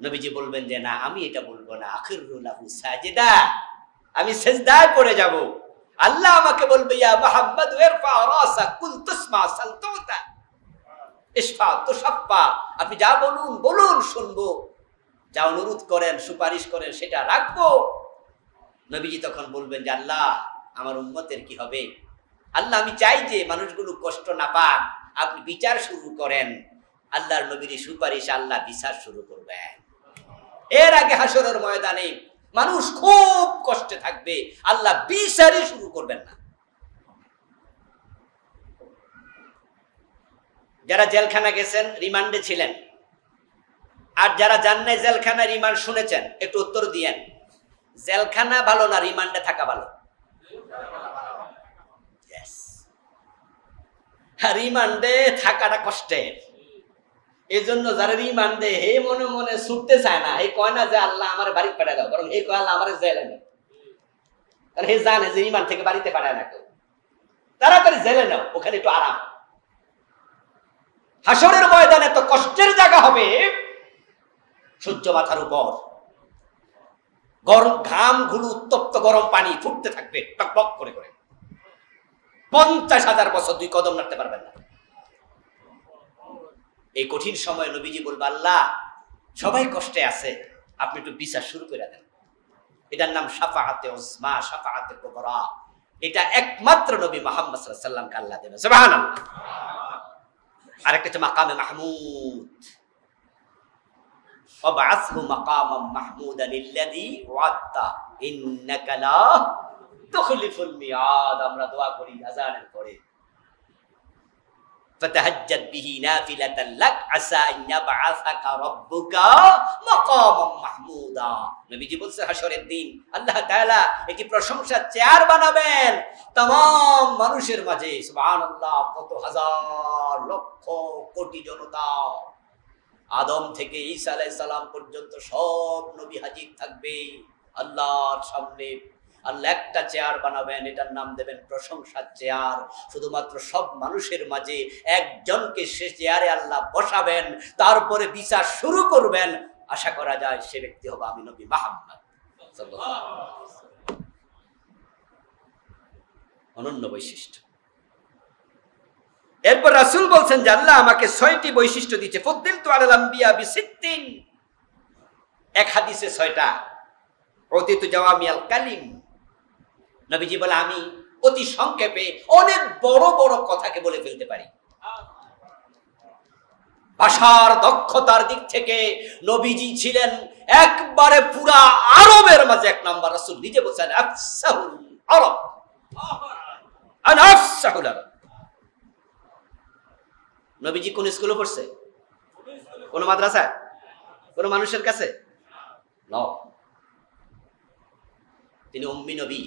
নবীজি বলবেন যে না, আমি এটা বলবো না, আখিরু লাহু সাজিদা, আমি সিজদায় পড়ে যাব। আল্লাহ আমাকে বলবে ইয়া মুহাম্মদ ইরফা রাসাক কুল তুসমা সালতুতা ইশফা তুশফা, আপনি যা বলুন বলুন শুনবো, যা অনুরোধ করেন সুপারিশ করেন সেটা রাখবো। নবীজি তখন বলবেন যে আল্লাহ আমার উম্মতের কি হবে? আল্লাহ আমি চাই যে মানুষগুলো কষ্ট না পাক, আপনি বিচার শুরু করেন। আল্লাহর নবীর সুপারিশ আল্লাহ বিচার শুরু করবেন। এর আগে হাসরের ময়দানে মানুষ খুব কষ্টে থাকবে, আল্লাহ বিচারই শুরু করবেন না। যারা জেলখানা গেছেন, রিমান্ডে ছিলেন, আর যারা যান নাই জেলখানা, রিমান্ড শুনেছেন, একটু উত্তর দিয়েন। জেলখানা ভালো না রিমান্ডে থাকা ভালো? রিমান্ডে থাকাটা কষ্টের। এই জন্য যারা রিমান্ডে হে মনে মনে ছুটতে চায় না, হে কয় না যে আল্লাহ আমার বাড়ি পাঠিয়ে দাও, বরং হে কয় আল্লাহ আমার জেলে নেই। কারণ হে জানে যে রিমান্ড থেকে বাড়িতে পাঠায় না কেউ, তাড়াতাড়ি জেলে নাও, ওখানে একটু আরাম। হাসরের ময়দানে তো কষ্টের জায়গা হবে, সূর্য মাথার উপর, গরম ঘাম ঘুলু উত্তপ্ত গরম পানি ফুটতে থাকবে টকবক করে করে। 50,000 বছর 2 কদম নাড়তে পারবেন না। এই কঠিন সময় নবীজি বলবে আল্লাহ সবাই কষ্টে আছে, আপনি একটু বিচার শুরু করে দেন। এটার নাম শাফাআতে উযমা, শাফাআতে কুবরা। এটা একমাত্র নবী মুহাম্মদ সাল্লাল্লাহু আলাইহি ওয়াসাল্লামকে আল্লাহ দেবেন। সুবহানাল্লাহ। আরেকটা হচ্ছে মাকামে মাহমুদ, ওয়াবআসহু মাকামান মাহমুদান আল্লাযী ওয়া'আদতা ইন্নাকা লা তুখলিফুল মিয়াদ। আমরা দোয়া করি আযানের পরে, ফাতাহাজ্জাদ বিহি নাফিলাতান লাক আসা আন ইয়াবআসাকা রাব্বুকা মাকামান মাহমুদা। নবীজি বলছেন হাসরের দিন আল্লাহ তাআলা একটি প্রশংসার চেয়ার বানাবেন तमाम মানুষের মাঝে। সুবহানাল্লাহ, কত হাজার লক্ষ কোটি জনতা, আদম থেকে ঈসা আলাইহিস সালাম পর্যন্ত সব নবী হাজির থাকবে আল্লাহর সামনে। আল্লাহ একটা চেয়ার বানাবেন, এটার নাম দেবেন প্রশংসার চেয়ার। শুধুমাত্র সব মানুষের মাঝে একজনকে সে চেয়ারে আল্লাহ বসাবেন, তারপরে বিচার শুরু করবেন। আশা করা যায় সে ব্যক্তি হবে আমি নবী মুহাম্মদ সাল্লাল্লাহু আলাইহি ওয়াসাল্লাম। অনন্য বৈশিষ্ট্য। এরপর রাসূল বলছেন যে আল্লাহ আমাকে 6টি বৈশিষ্ট্য দিয়েছে। ফুদ্দিলতু আলাল আম্বিয়া বিসিত্তিন, এক হাদিসে 6টা। অতীতু জাওয়ামিয়াল কালিম, নবীজি বলে আমি অতি সংক্ষেপে অনেক বড় বড় কথাকে বলে ফেলতে পারি। ভাষার দক্ষতার দিক থেকে নবীজি ছিলেন একবারে পুরা আরবের মাঝে 1 নাম্বার। রাসূল নিজে বলেছেন আফসাহুল আরব, আনা আফসাহুল আরব। নবীজি কোন স্কুলে পড়ছে? কোন মাদ্রাসা? কোন মানুষের কাছে? না, তিনি উম্মি নবী,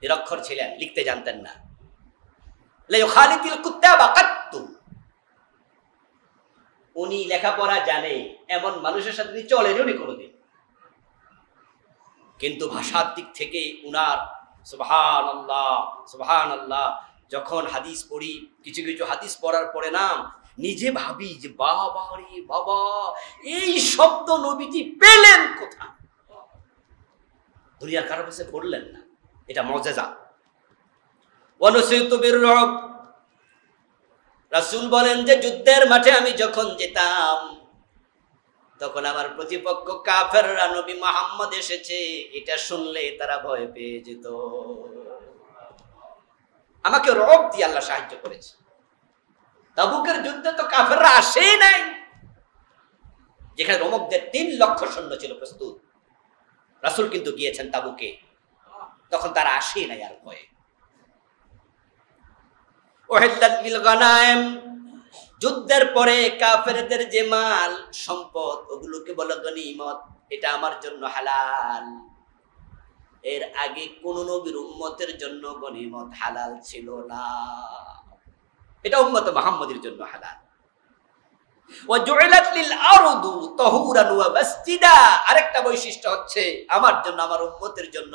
নিরক্ষর ছিলেন, লিখতে জানতেন না। উনি লেখাপড়া জানে এমন মানুষের সাথে তিনি চলেনই উনি কোনোদিন, কিন্তু ভাষার দিক থেকে উনার সুবহানাল্লাহ সুবহানাল্লাহ। যখন হাদিস পড়ি, কিছু কিছু হাদিস পড়ার পরে না নিজে ভাবি যে বাবা রে বাবা, এই শব্দ নবীজি পেলেন কোথায়? দুনিয়ার কারো কাছে পড়লেন না, এটা মুজিজা। ওয়ানুসিতু বিররুব, রাসূল বলেন যে যুদ্ধের মাঠে আমি যখন যেতাম তখন আমার প্রতিপক্ষ কাফেররা নবী মুহাম্মদ এসেছে এটা শুনলে তারা ভয় পেয়ে যেত। আমাকে রব দিয়ে আল্লাহ সাহায্য করেছে। তাবুকের যুদ্ধে তো কাফেররা আসেই নাই, যেখানে রোমকদের 3 লক্ষ সৈন্য ছিল প্রস্তুত। রাসূল কিন্তু গিয়েছেন তাবুকে, তখন তারা আসেই নাই আর ভয়ে। উহিল্লাত লিল গানায়েম, যুদ্ধের পরে কাফেরদের যে মাল সম্পদ ওগুলোকে বলে গনিমত, এটা আমার জন্য হালাল। এর আগে কোন নবীর উম্মতের জন্য গনিমত হালাল ছিল না, এটা উম্মত মুহাম্মদের জন্য হালাল। ওয়া জুইলাত লিল আরদু তাহুরান ওয়া মাসজিদা, আরেকটা বৈশিষ্ট্য হচ্ছে আমার জন্য, আমার উম্মতের জন্য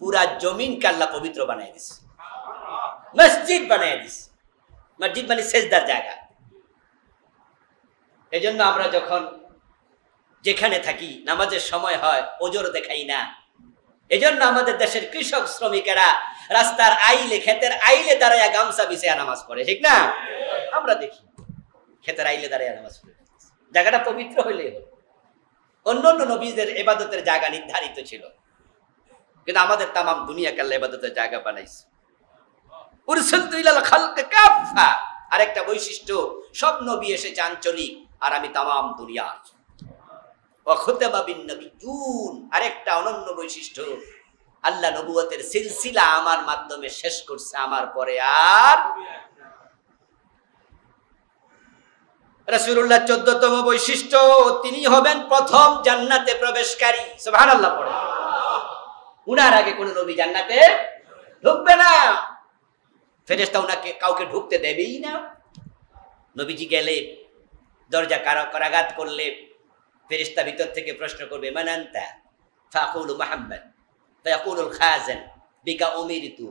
পুরা জমিনকে আল্লাহ পবিত্র বানায় দিয়েছে, মসজিদ বানায় দিয়েছে। মসজিদ মানে সেজদার জায়গা। এজন্য আমরা যখন যেখানে থাকি নামাজের সময় হয় ওজোর দেখাই না। এজন্য আমাদের দেশের কৃষক শ্রমিকেরা রাস্তার আইলে, ক্ষেতের আইলে দাঁড়ায় গামছা বিছায়া নামাজ পড়ে, ঠিক না? আমরা দেখি ক্ষেতের আইলে দাঁড়ায় নামাজ পড়ে, জায়গাটা পবিত্র হইলে। অন্য অন্য নবীদের ইবাদতের জায়গা নির্ধারিত ছিল, কিন্তু আমাদের তামাম দুনিয়াকে আল্লাহ ইবাদতের জায়গা বানাইছে। উরসিলতু ইলাল খালকি কাফা, আরেকটা বৈশিষ্ট্য, সব নবী এসেছে আঞ্চলিক, আর আমি তামাম দুনিয়ার। ওয়া খুতাবা বিন নবিয়্যুন, আরেকটা অনন্য বৈশিষ্ট্য, আল্লাহ নবুয়তের সিলসিলা আমার মাধ্যমে শেষ করছে, আমার পরে আর। রাসূলুল্লাহ 14তম বৈশিষ্ট্য, তিনি হবেন প্রথম জান্নাতে প্রবেশকারী। সুবহানাল্লাহ পড়ে। উনার আগে কোন নবী জান্নাতে ঢুকবে না, ফেরেশতা উনাকে কাউকে ঢুকতে দেবেই না। নবীজি গেলে, দরজা করাঘাত করলে ফেরেশতা ভিতর থেকে প্রশ্ন করবে, মান আনতা? ফাকুলু মুহাম্মদ, ফায়াকুলুল খাজিন বিকা উমিরতু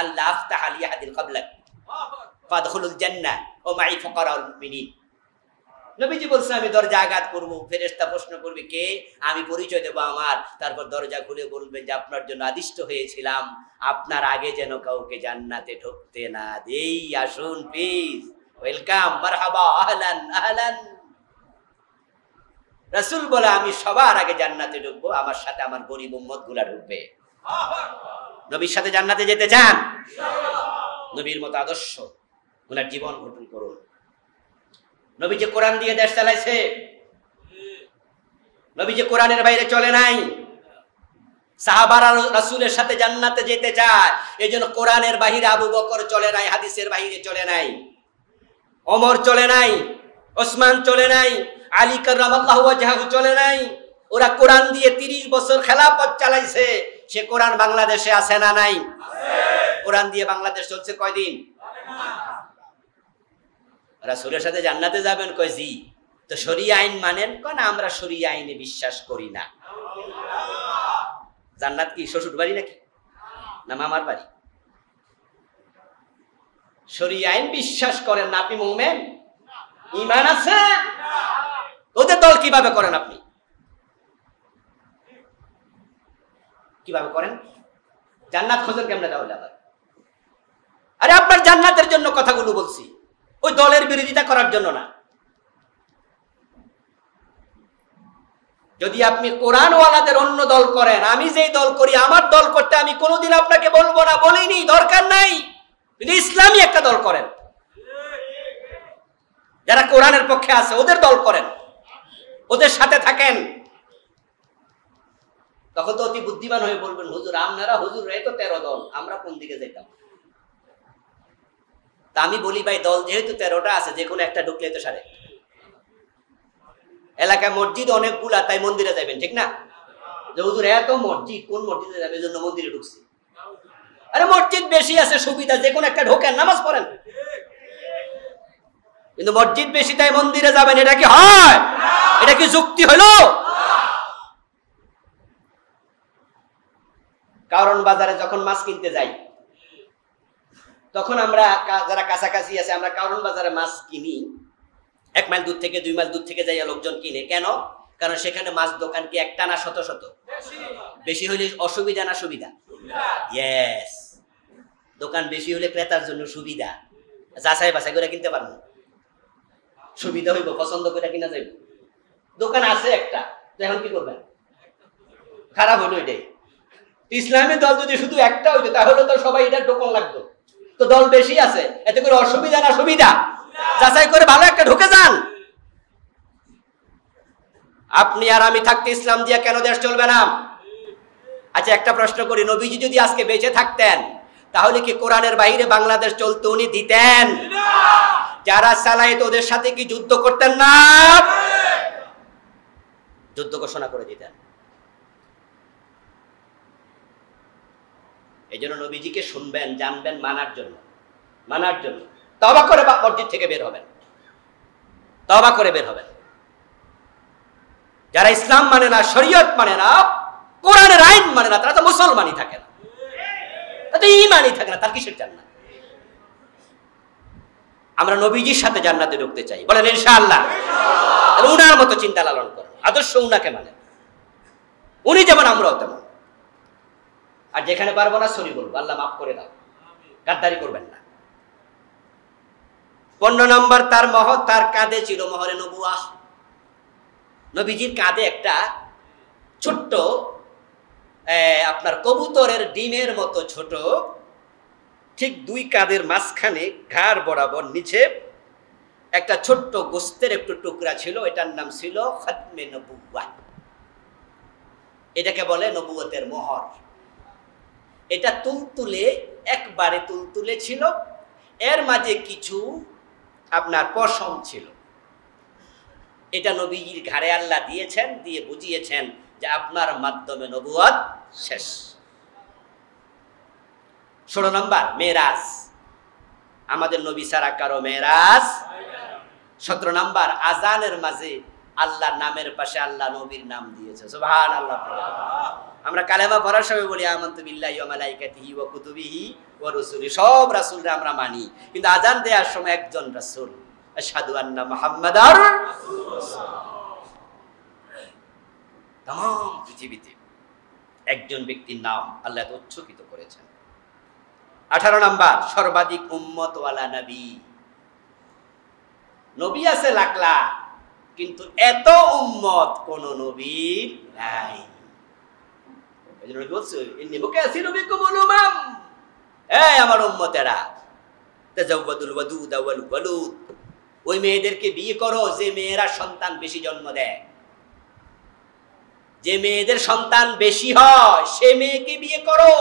আল্লা আফতাহ লি আহাদিন ক্বাবলাক ফাদখুলুল জান্নাহ ওয়া মাই ফুকারাউল মুমিনিন। নবীজি বলছে আমি দরজা আঘাত করব, ফেরেশতা প্রশ্ন করবে কে? আমি পরিচয় দেব আমার, তারপর দরজা খুলে বলবেন যে আপনার জন্য আদিষ্ট হয়েছিলাম, আপনার আগে যেন কাউকে জান্নাতে ঢুকতে না দেই, আসুন প্লিজ, ওয়েলকাম, মারহাবা, আহলান আহলান। রাসূল বলে আমি সবার আগে জান্নাতে ঢুকবো, আমার সাথে আমার গরিব উম্মতগুলা ঢুকবে। নবীর সাথে জান্নাতে যেতে চান? নবীর মতো আদর্শ ওনার জীবন গঠন করুন। নবী যে কোরআন দিয়ে দেশ চালাইছে, নবী যে কোরআনের বাইরে চলে নাই। সাহাবারা রাসূলের সাথে জান্নাতে যেতে চায়, এজন্য কোরআনের বাহিরে আবু বকর চলে নাই, হাদিসের বাহিরে চলে নাই, ওমর চলে নাই, ওসমান চলে নাই, আলী কাররামাল্লাহু ওয়াজহাহু চলে নাই। ওরা কোরআন দিয়ে 30 বছর খেলাফত চালাইছে। সে কোরআন বাংলাদেশে আছে না নাই? কোরআন দিয়ে বাংলাদেশ চলছে কয়দিন? রাসূলের সাথে জান্নাতে যাবেন কয় জি। তো শরিয়া আইন মানেন? কয় না, আমরা শরিয়া আইনে বিশ্বাস করি না। জান্নাত কি শ্বশুর বাড়ি নাকি, না মামার বাড়ি? শরিয়া আইন বিশ্বাস করেন না, আপনি মুমিন? ঈমান আছে? ওদের দল কিভাবে করেন আপনি? কিভাবে করেন? জান্নাত খোঁজেন কেমনে তাহলে আবার? আরে আপনার জান্নাতের জন্য কথাগুলো বলছি, ওই দলের বিরোধিতা করার জন্য না। যদি আপনি কোরআন ওয়ালাদের অন্য দল করেন, আমি যেই দল করি আমার দল করতে আমি কোনোদিন আপনাকে বলবো না, বলিনি, দরকার নাই। যদি ইসলামী একটা দল করেন, যারা কোরআনের পক্ষে আছে ওদের দল করেন, ওদের সাথে থাকেন, তখন তো অতি বুদ্ধিমান হয়ে বলবেন, হুজুর আপনারা, হুজুর এই তো 13 দল, আমরা কোন দিকে যেতাম? তা আমি বলি ভাই, দল যেহেতু 13টা আছে, যে কোনো একটা ঢুকলে তো সারে। এলাকায় মসজিদ অনেকগুলা, তাই মন্দিরে যাবেন, ঠিক না? যে হুজুর এত মসজিদ, কোন মসজিদে যাবে, জন্য মন্দিরে ঢুকছি। আরে মসজিদ বেশি আছে, সুবিধা, যে কোনো একটা ঢোকেন, নামাজ পড়েন। কিন্তু মসজিদ বেশি তাই মন্দিরে যাবেন, এটা কি হয়? এটা কি যুক্তি হলো? কারণ বাজারে যখন মাছ কিনতে যাই, তখন আমরা যারা কাছাকাছি আছে, আমরা কারণ বাজারে মাছ কিনি। 1 মাইল দূর থেকে 2 মাইল দূর থেকে যাইয়া লোকজন কিনে। কেন? কারণ সেখানে মাছ দোকান কি একটা না শত শত? বেশি হইলে অসুবিধা না সুবিধা? ইয়েস, দোকান বেশি হলে ক্রেতার জন্য সুবিধা, যাচাই বাছাই করে কিনতে পারবো, সুবিধা হইব, পছন্দ করে কিনা যাইব। দোকান আছে একটা, তো এখন কি করবেন? খারাপ হলো এটাই। ইসলামী দল যদি শুধু একটা হইতো তাহলে তো সবাই এটার দোকান লাগতো, তো দল বেশি আছে, এতে করে অসুবিধা না সুবিধা? যাচাই করে ভালো একটা ঢুকে যান। আপনি আর আমি থাকতে ইসলাম দিয়ে কেন দেশ চলবে না? আচ্ছা একটা প্রশ্ন করি, নবীজি যদি আজকে বেঁচে থাকতেন তাহলে কি কোরআনের বাইরে বাংলাদেশ চলতে উনি দিতেন? যারা চালাইতো ওদের সাথে কি যুদ্ধ করতেন না? যুদ্ধ ঘোষণা করে দিতেন। এই জন্য নবীজিকে শুনবেন, জানবেন, মানার জন্য তওবা করে মসজিদ থেকে বের হবেন, তওবা করে বের হবেন। যারা ইসলাম মানে না, শরীয়ত মানে না, কোরআনের আইন মানে না, তারা তো মুসলমানই থাকে না, তাদের ঈমানই থাকে না, তার কিসের জান্নাত? আমরা নবীজির সাথে জান্নাতে ঢুকতে চাই, বলেন ইনশাআল্লাহ। উনার মতো চিন্তা লালন করেন, আদর্শ উনাকে মানে, উনি যেমন আমরাও তেমন। আর যেখানে পারবো না সরি বলবো, আল্লাহ মাফ করে দাও, গাদ্দারি করবেন না। 15 নম্বর, তার কাঁধে ছিল মোহরে নবুয়াহ। নবীজির কাঁধে একটা ছোট্ট আপনার কবুতরের ডিমের মতো ছোট, ঠিক 2 কাঁধের মাঝখানে ঘাড় বরাবর নিচে একটা ছোট্ট গোস্তের একটু টুকরা ছিল, এটার নাম ছিল খতমে নবুওয়াহ। এটাকে বলে নবুয়তের মোহর। এটা তুলতুলে, একবারে তুলতুলে ছিল, এর মাঝে কিছু আপনার পশম ছিল। এটা নবীজির ঘাড়ে আল্লাহ দিয়েছেন, দিয়ে বুঝিয়েছেন যে আপনার মাধ্যমে নবুয়ত শেষ। 16 নম্বর, মেরাজ। আমাদের নবী ছাড়া কারো মেরাজ। 17 নম্বর, আজানের মাঝে আল্লাহর নামের পাশে আল্লাহ নবীর নাম দিয়েছে, সুবহানাল্লাহ। আমরা কালেমা পড়ার সময় বলি আমানতু বিল্লাহি ওয়া মালাইকাতিহি ওয়া কুতুবিহি ওয়া রুসুলিহি, সব রাসূলরা আমরা মানি, কিন্তু আজান দেওয়ার সময় একজন রাসূল, আশহাদু আন্না মুহাম্মাদার রাসূলুল্লাহ। तमाम পৃথিবীতে একজন ব্যক্তির নাম আল্লাহ উচ্চকিত করেছেন। 18 নম্বর, সর্বাধিক উম্মত ওয়ালা নবী। নবী আছে লাখ লাখ, কিন্তু এত উম্মত কোন নবী নাই। এজন্য বলছে ইন্নী মুকাসিরু বিকুমুল উমাম, এই আমার উম্মতেরা, তাজাওয়াদুল ওয়াদুদ ওয়াল ওয়ালুদ, ওই মেয়েদেরকে বিয়ে করো যে মেয়েরা সন্তান বেশি জন্ম দেয়। যে মেয়েদের সন্তান বেশি হয় সে মেয়েকে বিয়ে করো,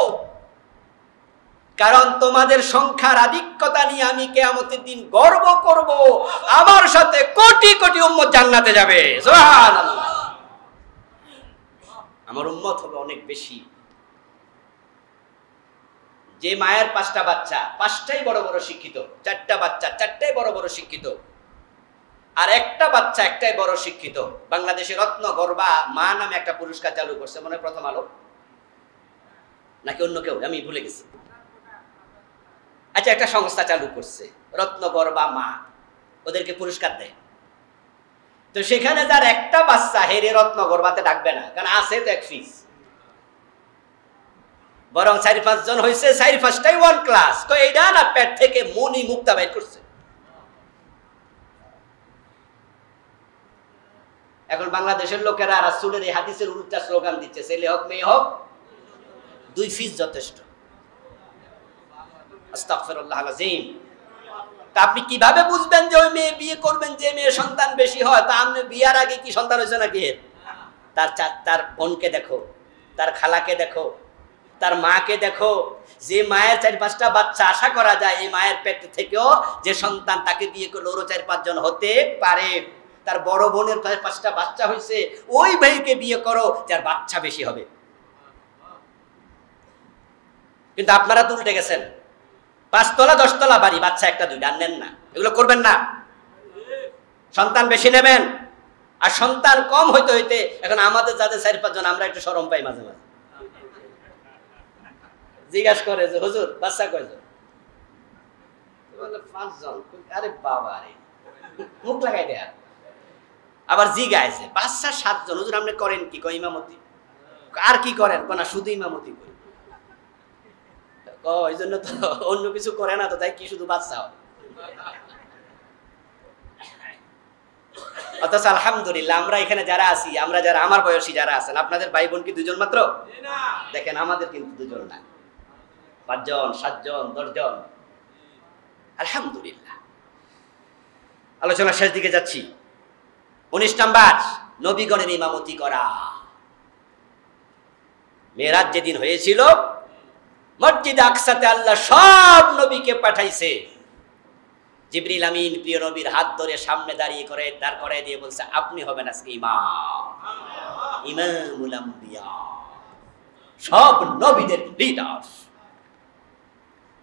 কারণ তোমাদের সংখ্যার আধিক্যতা নিয়ে আমি কিয়ামতের দিন গর্ব করব, আমার সাথে কোটি কোটি উম্মত জান্নাতে যাবে, সুবহানাল্লাহ। আমার উম্মত হবে অনেক বেশি। যে মায়ের 5টা বাচ্চা, 5টাই বড় বড় শিক্ষিত, 4টা বাচ্চা 4টাই বড় বড় শিক্ষিত, আর একটা বাচ্চা একটাই বড় শিক্ষিত। বাংলাদেশে রত্ন গর্বা মা নামে একটা পুরস্কার চালু করছে, মনে হয় প্রথম আলো নাকি অন্য কেউ, আমি ভুলে গেছি। আচ্ছা, একটা সংস্থা চালু করছে রত্ন গর্বা মা, ওদেরকে পুরস্কার দেয়। তো সেখানে যার একটা বাচ্চা হেরে রত্ন গর্বাতে ডাকবে না, কারণ আছে তো এক ফিস, বরং 4-5 জন হয়েছে, 4-5টাই 1 ক্লাস। তো এইটা না পেট থেকে মনি মুক্তা বাইর করছে। এখন বাংলাদেশের লোকেরা রাসূলের এই হাদিসের উল্টা স্লোগান দিচ্ছে, ছেলে হোক মেয়ে হোক 2 ফিস যথেষ্ট। আস্তাগফিরুল্লাহল আযীম। তা আপনি কিভাবে বুঝবেন যে ওই মেয়ে বিয়ে করবেন যে মেয়ে সন্তান বেশি হয়? তা আপনি বিয়ার আগে কি সন্তান হয়েছে নাকি? তার বোনকে দেখো, তার খালাকে দেখো, তার মাকে দেখো। যে মায়ের 4-5টা বাচ্চা আশা করা যায় এই মায়ের পেট থেকেও যে সন্তান, তাকে বিয়ে করলে ওরও 4-5 জন হতে পারে। তার বড় বোনের 5টা বাচ্চা হয়েছে, ওই ভাইকে বিয়ে করো যার বাচ্চা বেশি হবে। কিন্তু আপনারা তো উল্টে গেছেন, 5 তলা 10 তলা বাড়ি, বাচ্চা 1-2টা নেন না। এগুলো করবেন না। সন্তান বেশি নেবেন, আর সন্তান কম হইতে হইতে এখন আমাদের যাদের 4-5 জন, আমরা একটু শরম পাই মাঝে মাঝে। জিজ্ঞাসা করে যে হুজুর বাচ্চা কয়জন? বলে 5 জন। আরে বাবা রে, মুখ লাগাই দেয়া। আবার জিজ্ঞাসা, বাচ্চা 7 জন, হুজুর আপনি করেন কি? কয় ইমামতি। আর কি করেন? না শুধু ইমামতি করি। এই জন্য তো অন্য কিছু করে না, তো তাই কি শুধু বাচ্চা হয়? অথচ আলহামদুলিল্লাহ আমরা এখানে যারা আছি, আমরা যারা আমার বয়সী যারা আছেন, আপনাদের ভাই বোন কি 2 জন মাত্র? দেখেন আমাদের কিন্তু 2 জন না, 5 জন, 7 জন, 10 জন। আলহামদুলিল্লাহ। আলোচনার শেষ দিকে যাচ্ছি। 19 নাম্বার, নবীগণের ইমামতি করা। মেরাজ যেদিন হয়েছিল, মসজিদ আকসাতে আল্লাহ সব নবীকে পাঠাইছে। জিবরিল আমিন প্রিয় নবীর হাত ধরে সামনে দাঁড় করায় দিয়ে বলছে, আপনি হবেন আজকে ইমামুল আম্বিয়া, সব নবীদের লিডার।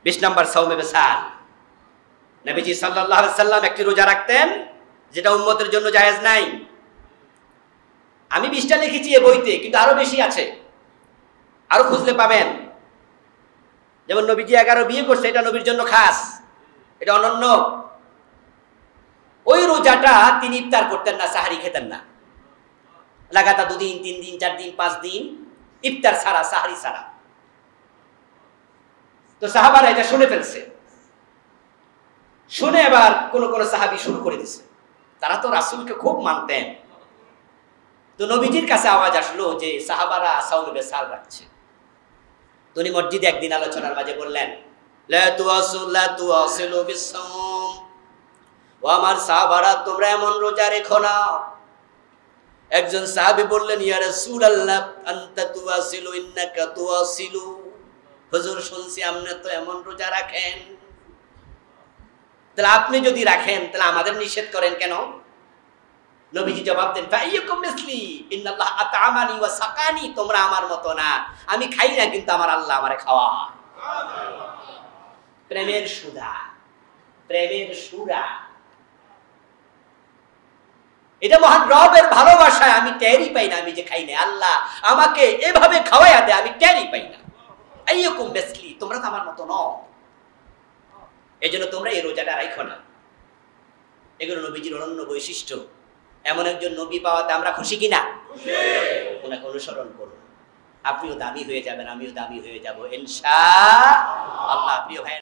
20 নাম্বার, সাওমে বিসাল। নবীজি সাল্লাল্লাহু আলাইহি সাল্লাম একটি রোজা রাখতেন যেটা উম্মতের জন্য জায়েজ নাই। আমি 20টা লিখেছি এই বইতে, কিন্তু আরো বেশি আছে, আরো খুঁজলে পাবেন। যেমন নবীজি 11 বিয়ে করছে, এটা নবীর জন্য খাস, এটা অনন্য। ওই রোজাটা তিনি ইফতার করতেন না, সাহারি খেতেন না, লাগাতার 2 দিন 3 দিন 4 দিন 5 দিন ইফতার ছাড়া, সাহারি ছাড়া। তো সাহাবারা এটা শুনে ফেলছে, শুনে এবার কোন কোন সাহাবী শুরু করে দিছে। তারা তো রাসূলকে খুব মানতেন। তো নবীজির কাছে আওয়াজ আসলো যে সাহাবারা সাওমে বিসাল রাখছে। তো উনি মসজিদে একদিন আলোচনার মাঝে বললেন, লা তুয়াসিলু বিসাওম, ও আমার সাহাবারা তোমরা এমন রোজা রেখো না। একজন সাহাবী বললেন, ইয়া রাসূলুল্লাহ আনতা তুয়াসিলু ইন্নাকা তুয়াসিলু, হুজুর শুনছি আপনি তো এমন রোজা রাখেন, তাহলে আপনি যদি রাখেন তাহলে আমাদের নিষেধ করেন কেন? নবীজি জবাব দেন, ফাইয়াকুম মিসলি ইন্নাল্লাহ আতআমানি ওয়া সাকানি, তোমরা আমার মতো না, আমি খাই না কিন্তু আমার আল্লাহ আমারে খাওয়ায়। প্রেমের সুধা, প্রেমের সুরা, এটা মহান রবের ভালোবাসায় আমি টেরই পাই না, আমি যে খাই না, আল্লাহ আমাকে এভাবে খাওয়াইয়া দেয়, আমি টেরই পাই না। আইয়াকুম মিসলি, তোমরা তো আমার মতো নও, এজন্য তোমরা এই রোজাটা রাখো না। এগুলো নবীজির অনন্য বৈশিষ্ট্য। এমন একজন নবী পাওয়াতে আমরা খুশি কিনা? ওনাকে অনুসরণ করুন, আপনিও দামি হয়ে যাবেন, আমিও দামি হয়ে যাব ইনশাআল্লাহ। প্রিয় ভাই।